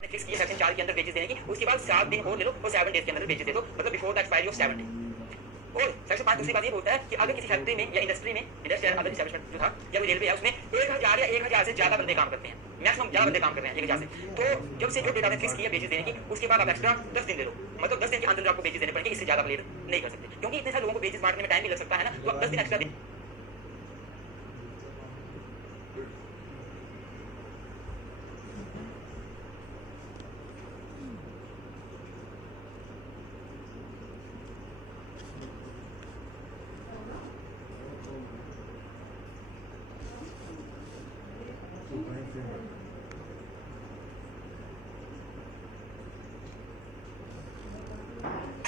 Fix किया section 4 के अंदर वेजेस देने की, उसके बाद 7 दिन और ले लो और 7 डेज के अंदर वेजेस दे दो, मतलब before the expiry of 7 day. और सेक्शन 5 दूसरी बात ये बोलता है कि अगर किसी फैक्ट्री में या इंडस्ट्री में इंडस्ट्रियल अदर एस्टैब्लिशमेंट जो था या वो रेलवे है उसमें 1000 या 1000 से ज्यादा बंदे काम करते हैं, मैक्सिमम ज्यादा बंदे काम कर रहे हैं 1000 से, तो जब से जो डेटा ने फिक्स किया वेजेस देने की, उसके बाद आप एक्स्ट्रा 10 दिन ले लो, मतलब 10 दिन के अंदर आपको वेजेस देने पड़ेंगे, इससे ज्यादा क्लियर नहीं कर सकते क्योंकि इतने सारे लोगों को वेजेस बांटने में टाइम भी लग सकता है ना, तो आप 10 दिन एक्स्ट्रा दिन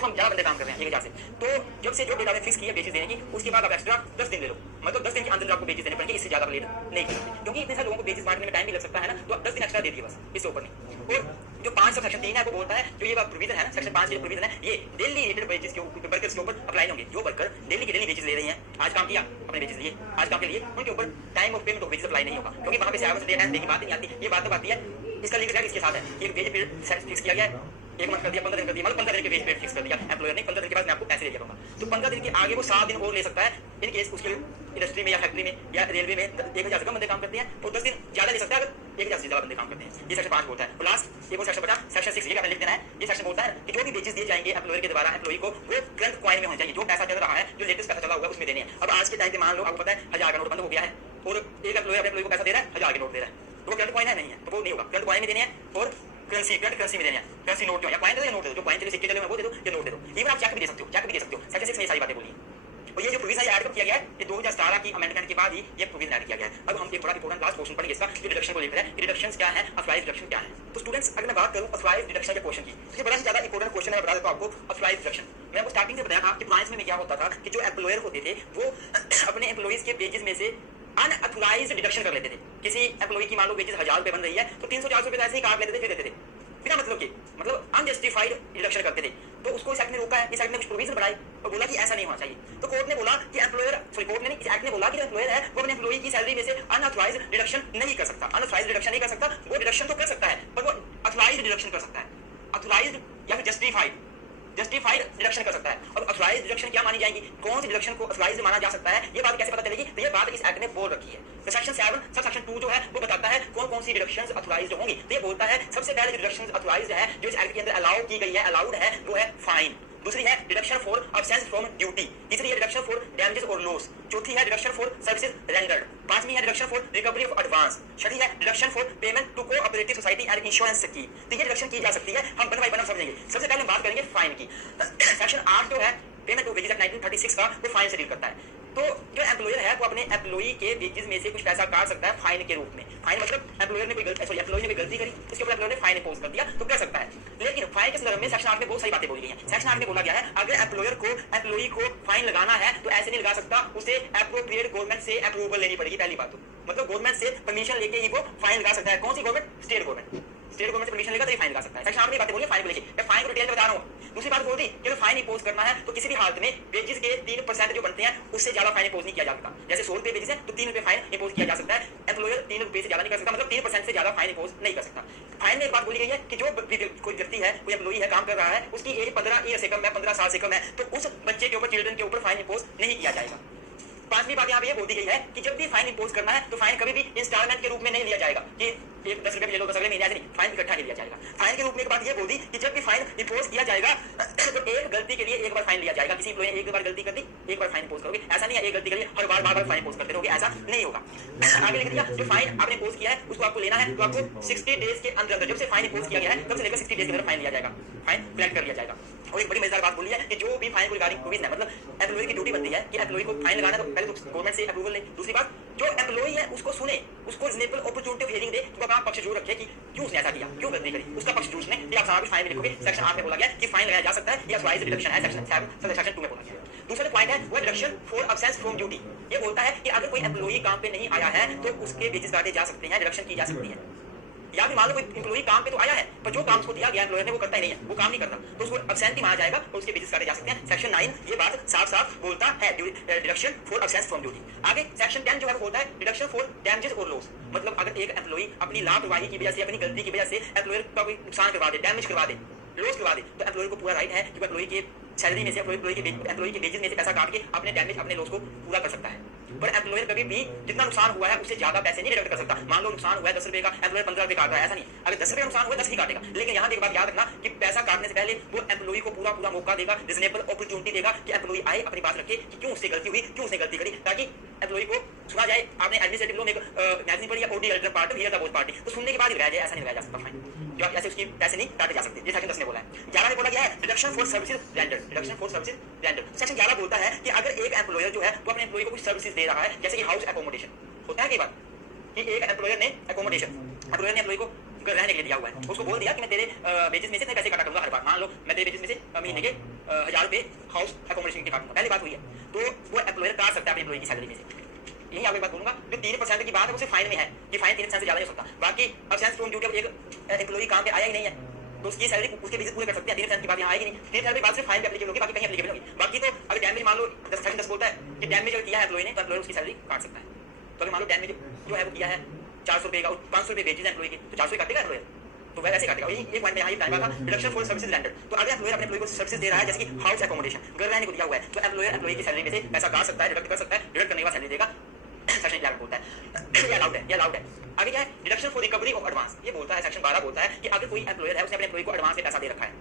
हम ज्यादा बंदे काम कर रहे हैं 1000 से, तो जब से जो डेटा ने फिक्स किया वेजेस देने की, उसके बाद आप एक्स्ट्रा 10 दिन ले लो, मतलब 10 दिन के अंदर आपको वेजेस देने पड़ेंगे, इससे ज्यादा लेट नहीं कर सकते क्योंकि इतने सारे लोगों को वेजेस बांटने में टाइम भी लग सकता है ना, तो आप 10 दिन एक्स्ट्रा दे दिए बस, इससे ऊपर नहीं। और जो 5 सब सेक्शन 3 है वो बोलता है जो ये प्रोविजन है ना, सेक्शन 5 के जो प्रोविजन है ये डेली रेटेड वेजेस के ऊपर वर्कर्स के ऊपर अप्लाई होंगे। जो वर्कर डेली के डेली वेजेस ले रहे हैं, आज काम किया अपने वेजेस लिए, आज काम के लिए, उनके ऊपर time of payment of wages apply नहीं होगा क्योंकि वहां पे 7 डे टाइम की बात नहीं आती। ये बात तो आती है इसका लीगल टैग इसके साथ है, एक वेज पीरियड फिक्स किया गया है, एक मंथ कर दिया, 15 दिन कर दिया, मतलब 15 दिन के वेज पीरियड फिक्स कर दिया एम्प्लॉयर ने, 15 दिन के बाद मैं आपको पैसे दे दिया, तो 15 दिन के आगे वो 7 दिन और ले सकता है इन केस उसके इंडस्ट्री में या फैक्ट्री में या रेलवे में 1000 से कम बंदे काम करते हैं, तो 10 दिन ज्यादा ले सकता है अगर 1000 से ज्यादा बंदे काम करते हैं। ये सेक्शन 5 बोलता है। और लास्ट एक और सेक्शन बचा सेक्शन 6, ये क्या लिख देना है, ये सेक्शन बोलता है कि जो भी वेजेस दिए जाएंगे एम्प्लॉयर के द्वारा एम्प्लॉई को वो करंट कॉइन में होना चाहिए, जो पैसा चल रहा है, जो लेटेस्ट पैसा चला हुआ है उसमें देने हैं। अब आज के टाइम पे मान लो आपको पता है 1000 का नोट बंद हो गया है और एक एम्प्लॉयर अपने एम्प्लॉई को पैसा दे रहा है 1000 के नोट दे रहा है, तो वो करंट कॉइन है नहीं है, तो वो नहीं होगा, करंट कॉइन में देने हैं और करेंसी में देने हैं, करेंसी नोट जो या कॉइन दे दो या नोट दे दो, जो कॉइन चले सिक्के चले वो दे दो या नोट दे दो, इवन आप चेक भी दे सकते हो, चेक भी दे सकते हो। सेक्शन 6 में ये सारी बातें बोली है और ये जो प्रोविजन ऐड किया गया है ये 2017 की अमेंडमेंट के बाद ही ये प्रोविजन ऐड किया गया है। अब हम एक बड़ा इंपॉर्टेंट लास्ट क्वेश्चन पढ़ेंगे इसका, जो डिडक्शन को लेकर है, डिडक्शंस क्या है, ऑथराइज्ड डिडक्शन क्या है। तो स्टूडेंट्स अगर मैं बात करूं ऑथराइज्ड डिडक्शन के क्वेश्चन की, तो ये बड़ा ही ज्यादा इंपॉर्टेंट क्वेश्चन है, बता देता हूं आपको। ऑथराइज्ड डिडक्शन मैं आपको स्टार्टिंग से बताया था कि प्राइस में क्या होता था कि जो एम्प्लॉयर होते थे वो अपने एम्प्लॉइज के वेजेस में से अनऑथराइज्ड डिडक्शन कर लेते थे। किसी एम्प्लॉई की मान लो वेजेस 1000 रुपए बन रही है तो 300-400 रुपए ऐसे ही काट लेते थे, फिर देते थे बिना मतलब के, मतलब अनजस्टिफाइड डिडक्शन करते थे। तो उसको इस एक्ट ने रोका है, इस एक्ट ने कुछ प्रोविजन बढ़ाए और बोला कि ऐसा नहीं होना चाहिए। तो कोर्ट ने बोला कि एम्प्लॉयर कोर्ट ने नहीं, इस एक्ट ने बोला कि एम्प्लॉयर है वो अपने एम्प्लॉई की सैलरी में से अनऑथराइज्ड डिडक्शन नहीं कर सकता, अनऑथराइज्ड डिडक्शन नहीं कर सकता। वो डिडक्शन तो कर सकता है पर वो ऑथराइज्ड डिडक्शन कर सकता है, ऑथराइज्ड या फिर जस्टिफाइड डिडक्शन कर सकता है। और ऑथराइज्ड डिडक्शन क्या मानी जाएगी, कौन सी डिडक्शन को ऑथराइज्ड माना जा सकता है, ये बात कैसे पता चलेगी, तो ये बात इस एक्ट ने बोल रखी है। तो सेक्शन 7 सब सेक्शन 2 जो है वो बताता है कौन कौन सी डिडक्शंस ऑथराइज्ड होंगी। तो ये बोलता है सबसे पहले जो डिडक्शंस ऑथराइज्ड है जो इस एक्ट के अंदर अलाउ की गई है, अलाउड है, वो है फाइन। दूसरी है deduction for absence from duty, तीसरी है डिडक्शन फॉर डैमेजेस और लॉस, चौथी है डिडक्शन फॉर सर्विसेज रेंडर्ड, पांचवी है deduction for recovery of advance, छठी है deduction for payment to cooperative society and insurance की। तो ये डिडक्शन की जा सकती है, हम वन बाय वन समझेंगे। सबसे पहले हम बात करेंगे फाइन की। सेक्शन 8 जो है पेमेंट टू वेजेस एक्ट 1936 का, वो फाइन से डील करता है। तो जो एम्प्लॉयर है वो अपने एम्प्लॉई के वेजेस में से कुछ पैसा काट सकता है फाइन के रूप में। फाइन मतलब एम्प्लॉयर ने कोई गलती करी, उसके ऊपर एम्प्लॉयर ने फाइन इंपोज कर दिया तो कर सकता है। लेकिन फाइन के संदर्भ में सेक्शन 8 में बहुत सारी बातें बोली गई हैं। सेक्शन 8 में बोला गया है अगर एम्प्लॉयर को एम्प्लॉई को फाइन लगाना है तो ऐसे नहीं लगा सकता, उसे एप्रोप्रिएट गवर्नमेंट से अप्रूवल लेनी पड़ेगी। पहली बात तो मतलब गवर्नमेंट से परमिशन लेके ही वो फाइन लगा सकता है। कौन सी गवर्नमेंट, स्टेट गवर्नमेंट से परमिशन लेगा तो ये फाइन लगा सकता है। सेक्शन 8 में बातें बोली फाइन को लेके, मैं फाइन को डिटेल में बता रहा हूं। दूसरी बात बोल दी कि फाइन इंपोज करना है तो किसी भी हालत में वेजेस के 3% जो बनते हैं उससे ज्यादा फाइन इंपोज नहीं किया जा सकता। जैसे 100 रुपए वेजेस है तो 3 रुपए फाइन इंपोज किया जा सकता है, एम्प्लॉयर 3 रुपए से ज्यादा नहीं कर सकता, मतलब 3% से ज्यादा फाइन इंपोज नहीं कर सकता। फाइन में एक बात बोली गई है कि जो कोई व्यक्ति है, कोई एम्प्लॉई है, काम कर रहा है, उसकी एज 15 ईयर से कम है, 15 साल से कम है, तो उस बच्चे के ऊपर, चिल्ड्रन के ऊपर फाइन इंपोज नहीं किया जाएगा। पांचवी बात यहाँ पे ये बोल दी गई है कि जब भी फाइन इंपोज करना है तो फाइन कभी भी इंस्टॉलमेंट के रूप में नहीं लिया जाएगा कि एक 10 रुपए ले लो 10 अगले महीने ऐसे नहीं, फाइन इकट्ठा नहीं लिया जाएगा। फाइन के रूप में एक बात ये बोल दी कि जब भी फाइन इंपोज किया जाएगा तो एक गलती के लिए एक बार फाइन लिया जाएगा। किसी एम्प्लॉय ने एक बार गलती कर दी, एक बार फाइन इंपोज करोगे, ऐसा नहीं है एक गलती के लिए हर बार फाइन इंपोज करते रहोगे, ऐसा नहीं होगा। आगे लिख दिया जो फाइन आपने इंपोज किया है उसको आपको लेना है तो आपको 60 डेज के अंदर, जब से फाइन इंपोज किया गया है तब से लेकर 60 डेज के अंदर फाइन लिया जाएगा, फाइन कलेक्ट कर लिया जाएगा। और एक बड़ी मजेदार बात बोली है कि जो भी फाइन को रिगार्डिंग प्रोविजन है, मतलब एम्प्लॉय की ड्यूटी बनती है कि एम्प्लॉय को फाइन लगाना तो पहले तो गवर्नमेंट से अप्रूवल ले। दूसरी बात जो एम्प्लॉय है उसको सुने, उसको रीजनेबल अपॉर्चुनिटी ऑफ हियरिंग दे, तो आप पक्ष जरूर रखे कि क्यों उसने ऐसा किया, क्यों गलती करी, उसका पक्ष जरूर सुने। ये आप सारा कुछ फाइन में लिखोगे। सेक्शन 8 में बोला गया कि फाइन लगाया जा सकता है, ये ऑथराइज्ड डिडक्शन है। सेक्शन 2 में बोला गया। दूसरा पॉइंट है वो deduction for absence from duty. ये बोलता है कि अगर कोई एम्प्लॉय काम पे नहीं आया है तो उसके वेजेस काटे जा सकते हैं, डिडक्शन की जा सकती है। या फिर मान लो कोई एम्प्लॉय काम पे तो आया है पर जो काम उसको दिया गया एम्प्लॉयर ने वो करता ही नहीं है, वो काम नहीं करता, तो उसको अब्सेंटी माना जाएगा और उसके बेसिस काटे जा सकते हैं। सेक्शन 9 ये बात साफ साफ बोलता है, deduction for absence from duty. आगे सेक्शन 10 जो है वो बोलता है डिडक्शन फॉर डैमेजेस और लॉस, मतलब अगर एक एम्प्लॉई अपनी लापरवाही की वजह से, अपनी गलती की वजह से एम्प्लॉयर का कोई नुकसान करवा दे, डैमेज करवा दे, लॉस करवा दे, तो एम्प्लॉयर को पूरा राइट है कि एम्प्लॉई के सैलरी में से, एम्प्लॉई के वेजेस में से पैसा काट के अपने डैमेज, अपने लॉस को पूरा कर सकता है। पर एम्प्लॉयर कभी भी जितना नुकसान हुआ है उससे ज्यादा पैसे नहीं डिडक्ट कर सकता। मान लो नुकसान हुआ है 10 रुपए का, एम्प्लॉयर 15 रुपए काट रहा है, ऐसा नहीं। अगर 10 रुपए नुकसान हुआ 10 ही काटेगा, लेकिन यहाँ एक बात याद रखना कि पैसा काटने से पहले वो एम्प्लॉई को पूरा मौका देगा, रिजनेबल अपॉर्चुनिटी देगा कि एम्प्लॉई आए, अपनी बात रखे कि क्यों उससे गलती हुई, क्यों उसने गलती करी, ताकि एम्प्लॉई को सुना जाए। आपने एडमिनिस्ट्रेटिव लॉ में मैगजीन पढ़ी या ओडी अल्टर पार्ट हियर द बोथ पार्टी, तो सुनने के बाद ही लगाया जाए, ऐसा नहीं लगाया जा सकता फाइन, जो ऐसे उसकी पैसे नहीं काटे जा सकते। ये सेक्शन 10 ने बोला है। 11 में बोला गया है deduction for services rendered, deduction for services rendered. Section 11 बोलता है कि अगर एक एम्प्लॉयर जो है वो अपने एम्प्लॉई को कुछ सर्विसेज दे रहा है, जैसे कि हाउस एकोमोडेशन होता है कई बार कि एक एम्प्लॉयर ने एम्प्लॉयर ने एम्प्लॉई को रहने के लिए दिया हुआ है, उसको बोल दिया कि मैं तेरे वेजेस में से पैसे काटा करूंगा हर बार। मान लो मैं तेरे वेजेस में से महीने के 1000 रुपए हाउस एकोमोडेशन के काटूंगा, पहली बात हुई है, तो वो एम्प्लॉयर काट सकता है अपने एम्प्लॉई की सैलरी में से। यही आगे बात बोलूंगा, जो 3% की बात है वो सिर्फ फाइन में है कि फाइन 3% से ज्यादा नहीं हो सकता। बाकी अब्सेंस फ्रॉम ड्यूटी, एक एम्प्लॉई काम पे आया ही नहीं है तो उसकी सैलरी उसके बेसिस पूरे कर सकते हैं, 3% की बात यहाँ आएगी नहीं। 3% की बात सिर्फ फाइन पे एप्लीकेबल होगी, बाकी कहीं एप्लीकेबल होगी। बाकी तो अगर डैमेज मान लो सेक्शन 10 बोलता है कि डैमेज अगर किया है एम्प्लॉई ने तो एम्प्लॉयर उसकी सैलरी काट सकता है। तो अगर मान लो डैमेज जो है वो किया है 400 रुपए का और 500 रुपए वेजेस एम्प्लॉई की, तो 400 काटेगा एम्प्लॉयर, तो वह ऐसे काटेगा। यही एक पॉइंट में यहाँ टाइम था डिडक्शन फॉर सर्विसेज रेंडर्ड। तो अगर एम्प्लॉयर अपने एम्प्लॉई को सर्विसेज दे रहा है जैसे कि हाउस एकोमोडेशन, घर रहने को दिया हुआ है, तो एम्प्लॉयर एम्प्लॉई की सैलरी में से पैसा काट सकता है, डिडक्ट कर सकता है, डिडक्ट करने के बाद सैलरी देगा। सेक्शन 11 बोलता है ये अलाउड है। आगे क्या है deduction for recovery of advance, ये बोलता है सेक्शन 12 बोलता है कि अगर कोई एम्प्लॉयर है उसने अपने एम्प्लॉई को एडवांस में पैसा दे रखा है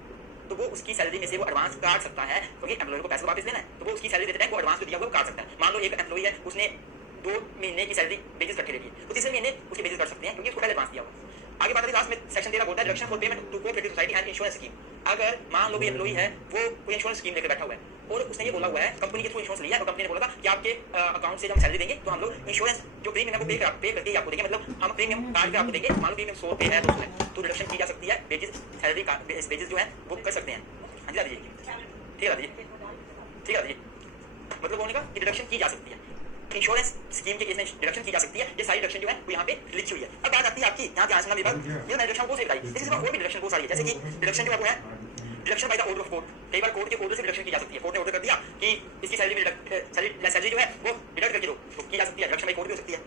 तो वो उसकी सैलरी में से वो एडवांस काट सकता है, क्योंकि एम्प्लॉयर को पैसा वापस देना है, तो वो उसकी सैलरी देते टाइम वो एडवांस जो दिया हुआ वो काट सकता है। मान लो एक एम्प्लॉई है उसने 2 महीने की सैलरी बेसिस रखे रही है, तो तीसरे महीने उसके बेसिस कर सकते हैं क्योंकि उसको पहले एडवांस दिया हुआ। आगे बात लास्ट में सेक्शन 13 बोलता है deduction for payment to cooperative society and insurance scheme. अगर मान लो भी एम्प्लॉई है वो कोई इंश्योरेंस स्कीम लेकर बैठा हुआ है और उसने ये बोला हुआ है कंपनी के थ्रू इंश्योरेंस लिया है और कंपनी ने बोला था कि आपके अकाउंट से जब हम सैलरी देंगे तो हम लोग इंश्योरेंस जो प्रीमियम है वो पे करके आपको देंगे, मतलब हम प्रीमियम काट के आपको देंगे। मान लो प्रीमियम 100 रुपए है तो डिडक्शन की जा सकती है, वेजेस सैलरी का वेजेस जो है वो कर सकते हैं। हाँ जी ठीक है, मतलब बोलने का कि डिडक्शन की जा सकती है, इंश्योरेंस स्कीम के केस में डिडक्शन की जा सकती है। ये सारी डिडक्शन जो है वो यहाँ पे लिखी हुई है। अब बात आती है आपकी यहाँ ध्यान सुनना विभाग, ये मैं डिडक्शन को से बताई, इसके सिवा और भी डिडक्शन को सारी है, जैसे कि डिडक्शन जो है वो है deduction by the order of court. कई बार कोर्ट के ऑर्डर से डिडक्शन की जा सकती है, कोर्ट ने ऑर्डर कर दिया कि इसकी सैलरी जो है वो डिडक्ट करके दो, तो की जा सकती है, डिडक्शन बाय कोर्ट भी हो सकती है।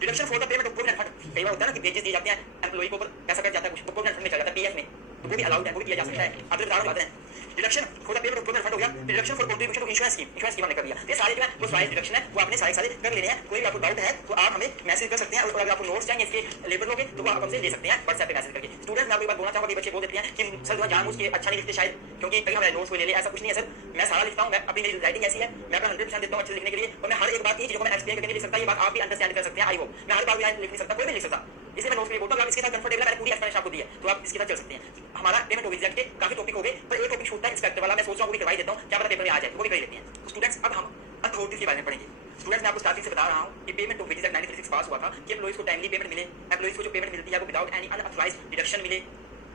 Deduction for the payment of provident fund, कई बार होता है ना कि वेजेस दिए जाते हैं एम्प्लॉई को, पैसा कट जाता है कुछ प्रोविडेंट फंड में चला जाता है, पीएफ में, तो वो भी अलाउड है, वो भी किया जा सकता है। अब उदाहरण बताते हैं deduction for the payment of provident fund हो गया, deduction for contribution to insurance scheme हमने कर दिया। ये सारे जो है वो सारे डिडक्शन है वो आपने सारे कर लेने हैं। कोई भी आपको डाउट है तो आप हमें मैसेज कर सकते हैं, और अगर आपको नोट्स चाहिए इसके लेबर लोगे तो आप हमसे ले सकते हैं व्हाट्सएप पे मैसेज करके। स्टूडेंट्स मैं आपको एक बात बोलना चाहूंगा कि बच्चे बोल देते हैं कि सर जो जानबूझ के अच्छा नहीं लिखते शायद क्योंकि कहीं हमारे नोट्स को ले ले, ऐसा कुछ नहीं है सर, मैं सारा लिखता हूँ, मैं अपनी मेरी राइटिंग ऐसी है, मैं अपना 100% देता हूँ अच्छे लिखने के लिए, और मैं हर एक बात की चीजों को मैं एक्सप्लेन करके लिख सकता, ये बात आप भी अंडरस्टैंड कर सकते हैं। आई होप मैं हर बात भी लिख नहीं सकता, कोई भी लिख सकता, इसलिए मैं नोट्स में बोलता हूँ। आप इसके साथ कंफर्टेबल है, मैंने पूरी एक्सप्लेनेशन आपको दी है तो आप इसके साथ चल सकते हैं। हमारा पेमेंट ऑफ एग्जाम के काफी टॉपिक हो गए, पर एक टॉपिक छूटता है इंस्पेक्टर वाला, मैं सोच रहा हूँ वो भी करवाई देता हूँ, क्या पता पेपर में आ जाए, वो भी कर लेते हैं। तो स्टूडेंट्स अब हम अथॉरिटीज के बारे में पढ़ेंगे। स्टूडेंट्स मैं आपको स्टार्टिंग से बता रहा हूँ कि पेमेंट ऑफ वेजेस एक्ट 1936 पास हुआ था कि एम्प्लॉइज को टाइमली पेमेंट मिले, एम्प्लॉइज को जो पेमेंट मिलती है वो विदाउट एनी अनऑथराइज्ड डिडक्शन मिले।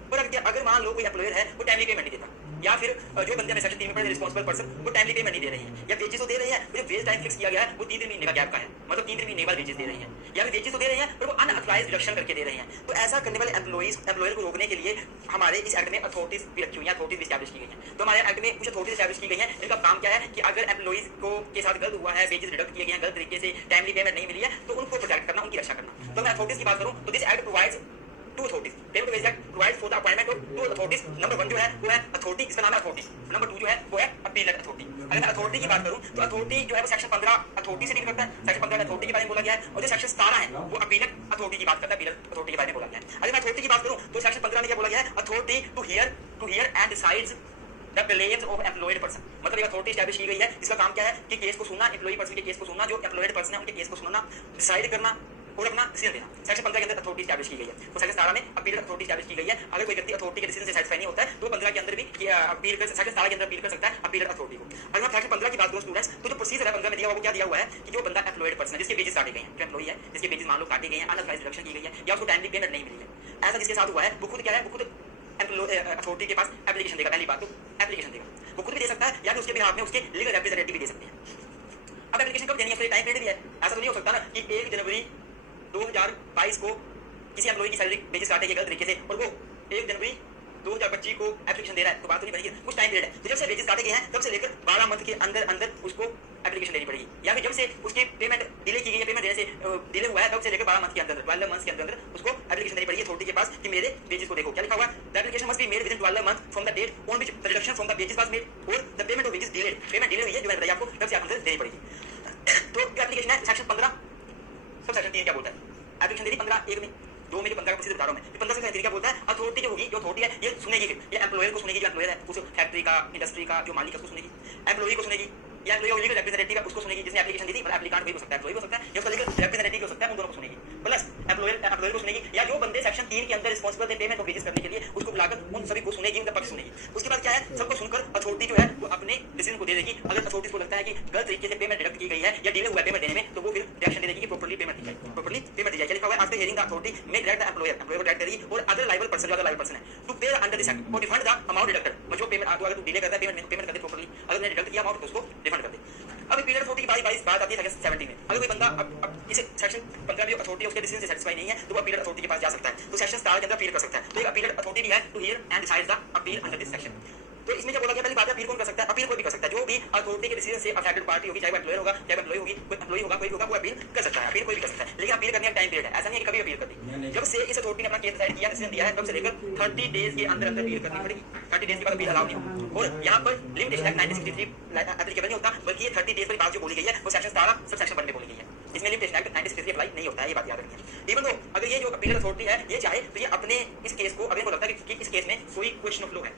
और अगर मान लो कोई एम्प्लॉयर है वो टाइमली पेमेंट नहीं देता, या फिर जो बंदे में सेक्शन 3 में रिस्पांसिबल पर्सन वो टाइमली पेमेंट नहीं दे रहे हैं, या वेजेस तो दे रहे हैं, जो वेज टाइम फिक्स किया गया है वो 3 महीने का गैप का है, मतलब 3 महीने बाद वेजेस दे रहे हैं, या फिर वेजेस तो दे रहे हैं पर वो अनऑथराइज्ड डिडक्शन करके दे रहे हैं। तो ऐसा करने वाले एम्प्लॉयर को रोकने के लिए हमारे इस एक्ट में अथॉरिटीज भी रखी हुई हैं, अथॉरिटीज एस्टैब्लिश की गई हैं। तो हमारे एक्ट में कुछ अथॉरिटीज एस्टैब्लिश की गई हैं, इनका काम क्या है कि अगर एम्प्लॉइज को के साथ गलत हुआ है, वेजेस डिडक्ट किए गए हैं गलत तरीके से, टाइमली पेमेंट नहीं मिली है, तो उनको प्रोटेक्ट करना, उनकी रक्षा करना। तो मैं अथॉरिटीज की बात करूं तो this act provides to authorities, payment wage act provides for the appointment of two authorities. Number 1 जो है वो है अथॉरिटी, इसका नाम है अथॉरिटी। नंबर 2 जो है वो है अपीलेट अथॉरिटी। अगर मैं अथॉरिटी की बात करूं तो अथॉरिटी जो है वो सेक्शन 15 अथॉरिटी से डील करता है, सेक्शन 15 में अथॉरिटी के बारे में बोला गया है, और जो सेक्शन 17 है वो अपीलेट अथॉरिटी की बात करता है, अपीलेट अथॉरिटी के बारे में बोला गया है। अगर मैं अथॉरिटी की बात करूं तो सेक्शन 15 में क्या बोला गया है, authority to hear and decides the claims of employed person, मतलब एक अथॉरिटी एस्टैब्लिश की गई है, इसका काम क्या है कि केस को सुनना, एम्प्लॉई पर्सन के केस को सुनना, जो एम्प्लॉयड पर्सन है उनके केस को सुनना, डिसाइड करना और अपना डिसीजन देना। सेक्शन 15 के अंदर अथॉरिटी एस्टैब्लिश की गई है। तो सेक्शन 17 में अपील अथॉरिटी एस्टैब्लिश की गई है। अगर कोई व्यक्ति अथॉरिटी के डिसीजन से सेटिस्फाई नहीं होता है तो 15 के अंदर भी अपील कर, सेक्शन 17 के अंदर अपील कर सकता है अपील अथॉरिटी को। अगर मैं सेक्शन 15 की बात करूं स्टूडेंट्स तो जो प्रोसीजर है 15 में दिया हुआ वो क्या दिया हुआ है कि जो बंदा एम्प्लॉयड पर्सन है जिसके वेजेस काटे गए हैं, जो एम्प्लॉई है जिसके वेजेस मान लो काटे गए हैं, अनऑथराइज्ड डिडक्शन की गई है या उसको टाइमली पेमेंट नहीं मिली है, ऐसा जिसके साथ हुआ है वो खुद क्या है, वो खुद अथॉरिटी के पास एप्लीकेशन देगा। पहली बात तो एप्लीकेशन देगा, वो खुद भी दे सकता है या फिर उसके बिहाफ में उसके लीगल रिप्रेजेंटेटिव भी दे सकते हैं। अब एप्लीकेशन कब देनी है, उसके टाइम पीरियड भी है। ऐसा तो नहीं हो सकता ना कि 1 जनवरी 2022 को किसी एम्प्लॉई की सैलरी वेजेस काटे गए गलत तरीके से और वो 1 जनवरी 2025 को एप्लीकेशन दे रहा है तो बात तो नहीं बनेगी, कुछ टाइम पीरियड है। तो जब से वेजेस काटे गए हैं तब से लेकर 12 मंथ के अंदर अंदर उसको एप्लीकेशन देनी पड़ेगी, या फिर जब से उसकी पेमेंट डिले की गई है, पेमेंट देने से डिले हुआ है तब से लेकर 12 मंथ के अंदर 12 मंथ के अंदर अंदर उसको एप्लीकेशन देनी पड़ेगी अथॉरिटी के पास कि मेरे वेजेस को देखो। क्या लिखा हुआ है? The application must be made within 12 month from the date on which the deduction from the wages was made और the payment of wages delayed. Payment delay हुई है जो मैंने बताया आपको, तब से आपको देनी पड़ेगी। तो जो एप्लीकेशन है सेक्शन 15 सब सेक्शन 3 क्या बोलता है? एप्लीकेशन देनी 15 1 में 2 में जो 15 का प्रोसीजर बता रहा हूं मैं। 15 से 3 क्या बोलता है? अथॉरिटी जो होगी, जो अथॉरिटी है ये सुनेगी, फिर ये एम्प्लॉयर को सुनेगी, जो एम्प्लॉयर है उस फैक्ट्री का, इंडस्ट्री का जो मालिक है उसको सुनेगी, एम्प्लॉई को सुनेगी, या एम्प्लॉई और लीगल रिप्रेजेंटेटिव है उसको सुनेगी, जिसने एप्लीकेशन दी थी, मतलब एप्लीकेंट भी हो सकता है, एम्प्लॉई हो सकता है या उसका लीगल रिप्रेजेंटेटिव हो सकता है, उन दोनों को सुनेगी। प्लस एम्प्लॉयर को सुनेगी, या जो बंदे सेक्शन 3 के अंदर रिस्पांसिबल थे पेमेंट ऑफ वेजेस करने के लिए उसको बुलाकर उन सभी को सुनेगी, उनका पक्ष सुनेगी। उसके बाद क्या है? सबको सुनकर अथॉरिटी जो है वो अपने डिसीजन को दे देगी। अगर अथॉरिटी को लगता है कि गलत तरीके से पेमेंट डिडक्ट की गई है या डिले हुआ है पेमेंट देने में, तो वो फिर डायरेक्शन दे देगी कि प्रॉपर्ली पेमेंट दी जाए, प्रॉपर्ली पेमेंट दी जाए। लिखा हुआ है after hearing the authority may direct the employer, employer को डायरेक्ट करेगी और अदर लायबल पर्सन, जो अदर लायबल पर्सन है टू पे अंडर दिस एक्ट और रिफंड द अमाउंट डिडक्टेड। जो पेमेंट अगर तू डिले करता है पेमेंट कर दे प्रॉपर्ली, अगर मैंने डिडक्ट किया अमाउंट तो उसको रिफंड कर दे। अब पीरियड अथॉरिटी की बात आती है सेक्शन 70 में। अगर कोई बंदा अब इस सेक्शन 15 में जो अथॉरिटी है उसके डिसीजन से सेटिस्फाई नहीं है तो वो अपील अथॉरिटी के पास जा सकता है, तो सेक्शन 17 के अंदर अपील कर सकता है। तो एक अपील अथॉरिटी भी है to hear and decide the appeal under this section. तो इसमें क्या बोला गया? पहली बात है अपील कौन कर सकता है? अपील कोई भी कर सकता है, जो भी अथॉरिटी के डिसीजन से अफेक्टेड पार्टी होगी, चाहे वो एम्प्लॉयर होगा, चाहे वो एम्प्लॉई होगी, कोई एम्प्लॉई होगा, कोई होगा, वो अपील कर सकता है, अपील कोई भी कर सकता है। लेकिन अपील करने का टाइम पीरियड है, ऐसा नहीं है कि कभी अपील कर दी। जब से इस अथॉरिटी ने अपना केस डिसाइड किया, डिसीजन दिया है, तब से लेकर 30 डेज के अंदर अंदर अपील करनी पड़ेगी। 30 डेज के बाद अपील अलाउ नहीं होगा। और यहाँ पर लिमिटेशन एक्ट 1963 एप्लीकेबल नहीं होता, बल्कि ये 30 डेज पर बात जो बोली गई है वो सेक्शन 17 सब सेक्शन 1 में बोली गई है। इसमें लिमिटेशन एक्ट 1963 अप्लाई नहीं होता है, ये बात याद रखिए। इवन तो अगर ये जो अपील अथॉरिटी है ये चाहे तो ये अपने इस केस को, अगर इनको लगता है कि इस केस में कोई क्वेश्चन ऑफ लॉ है,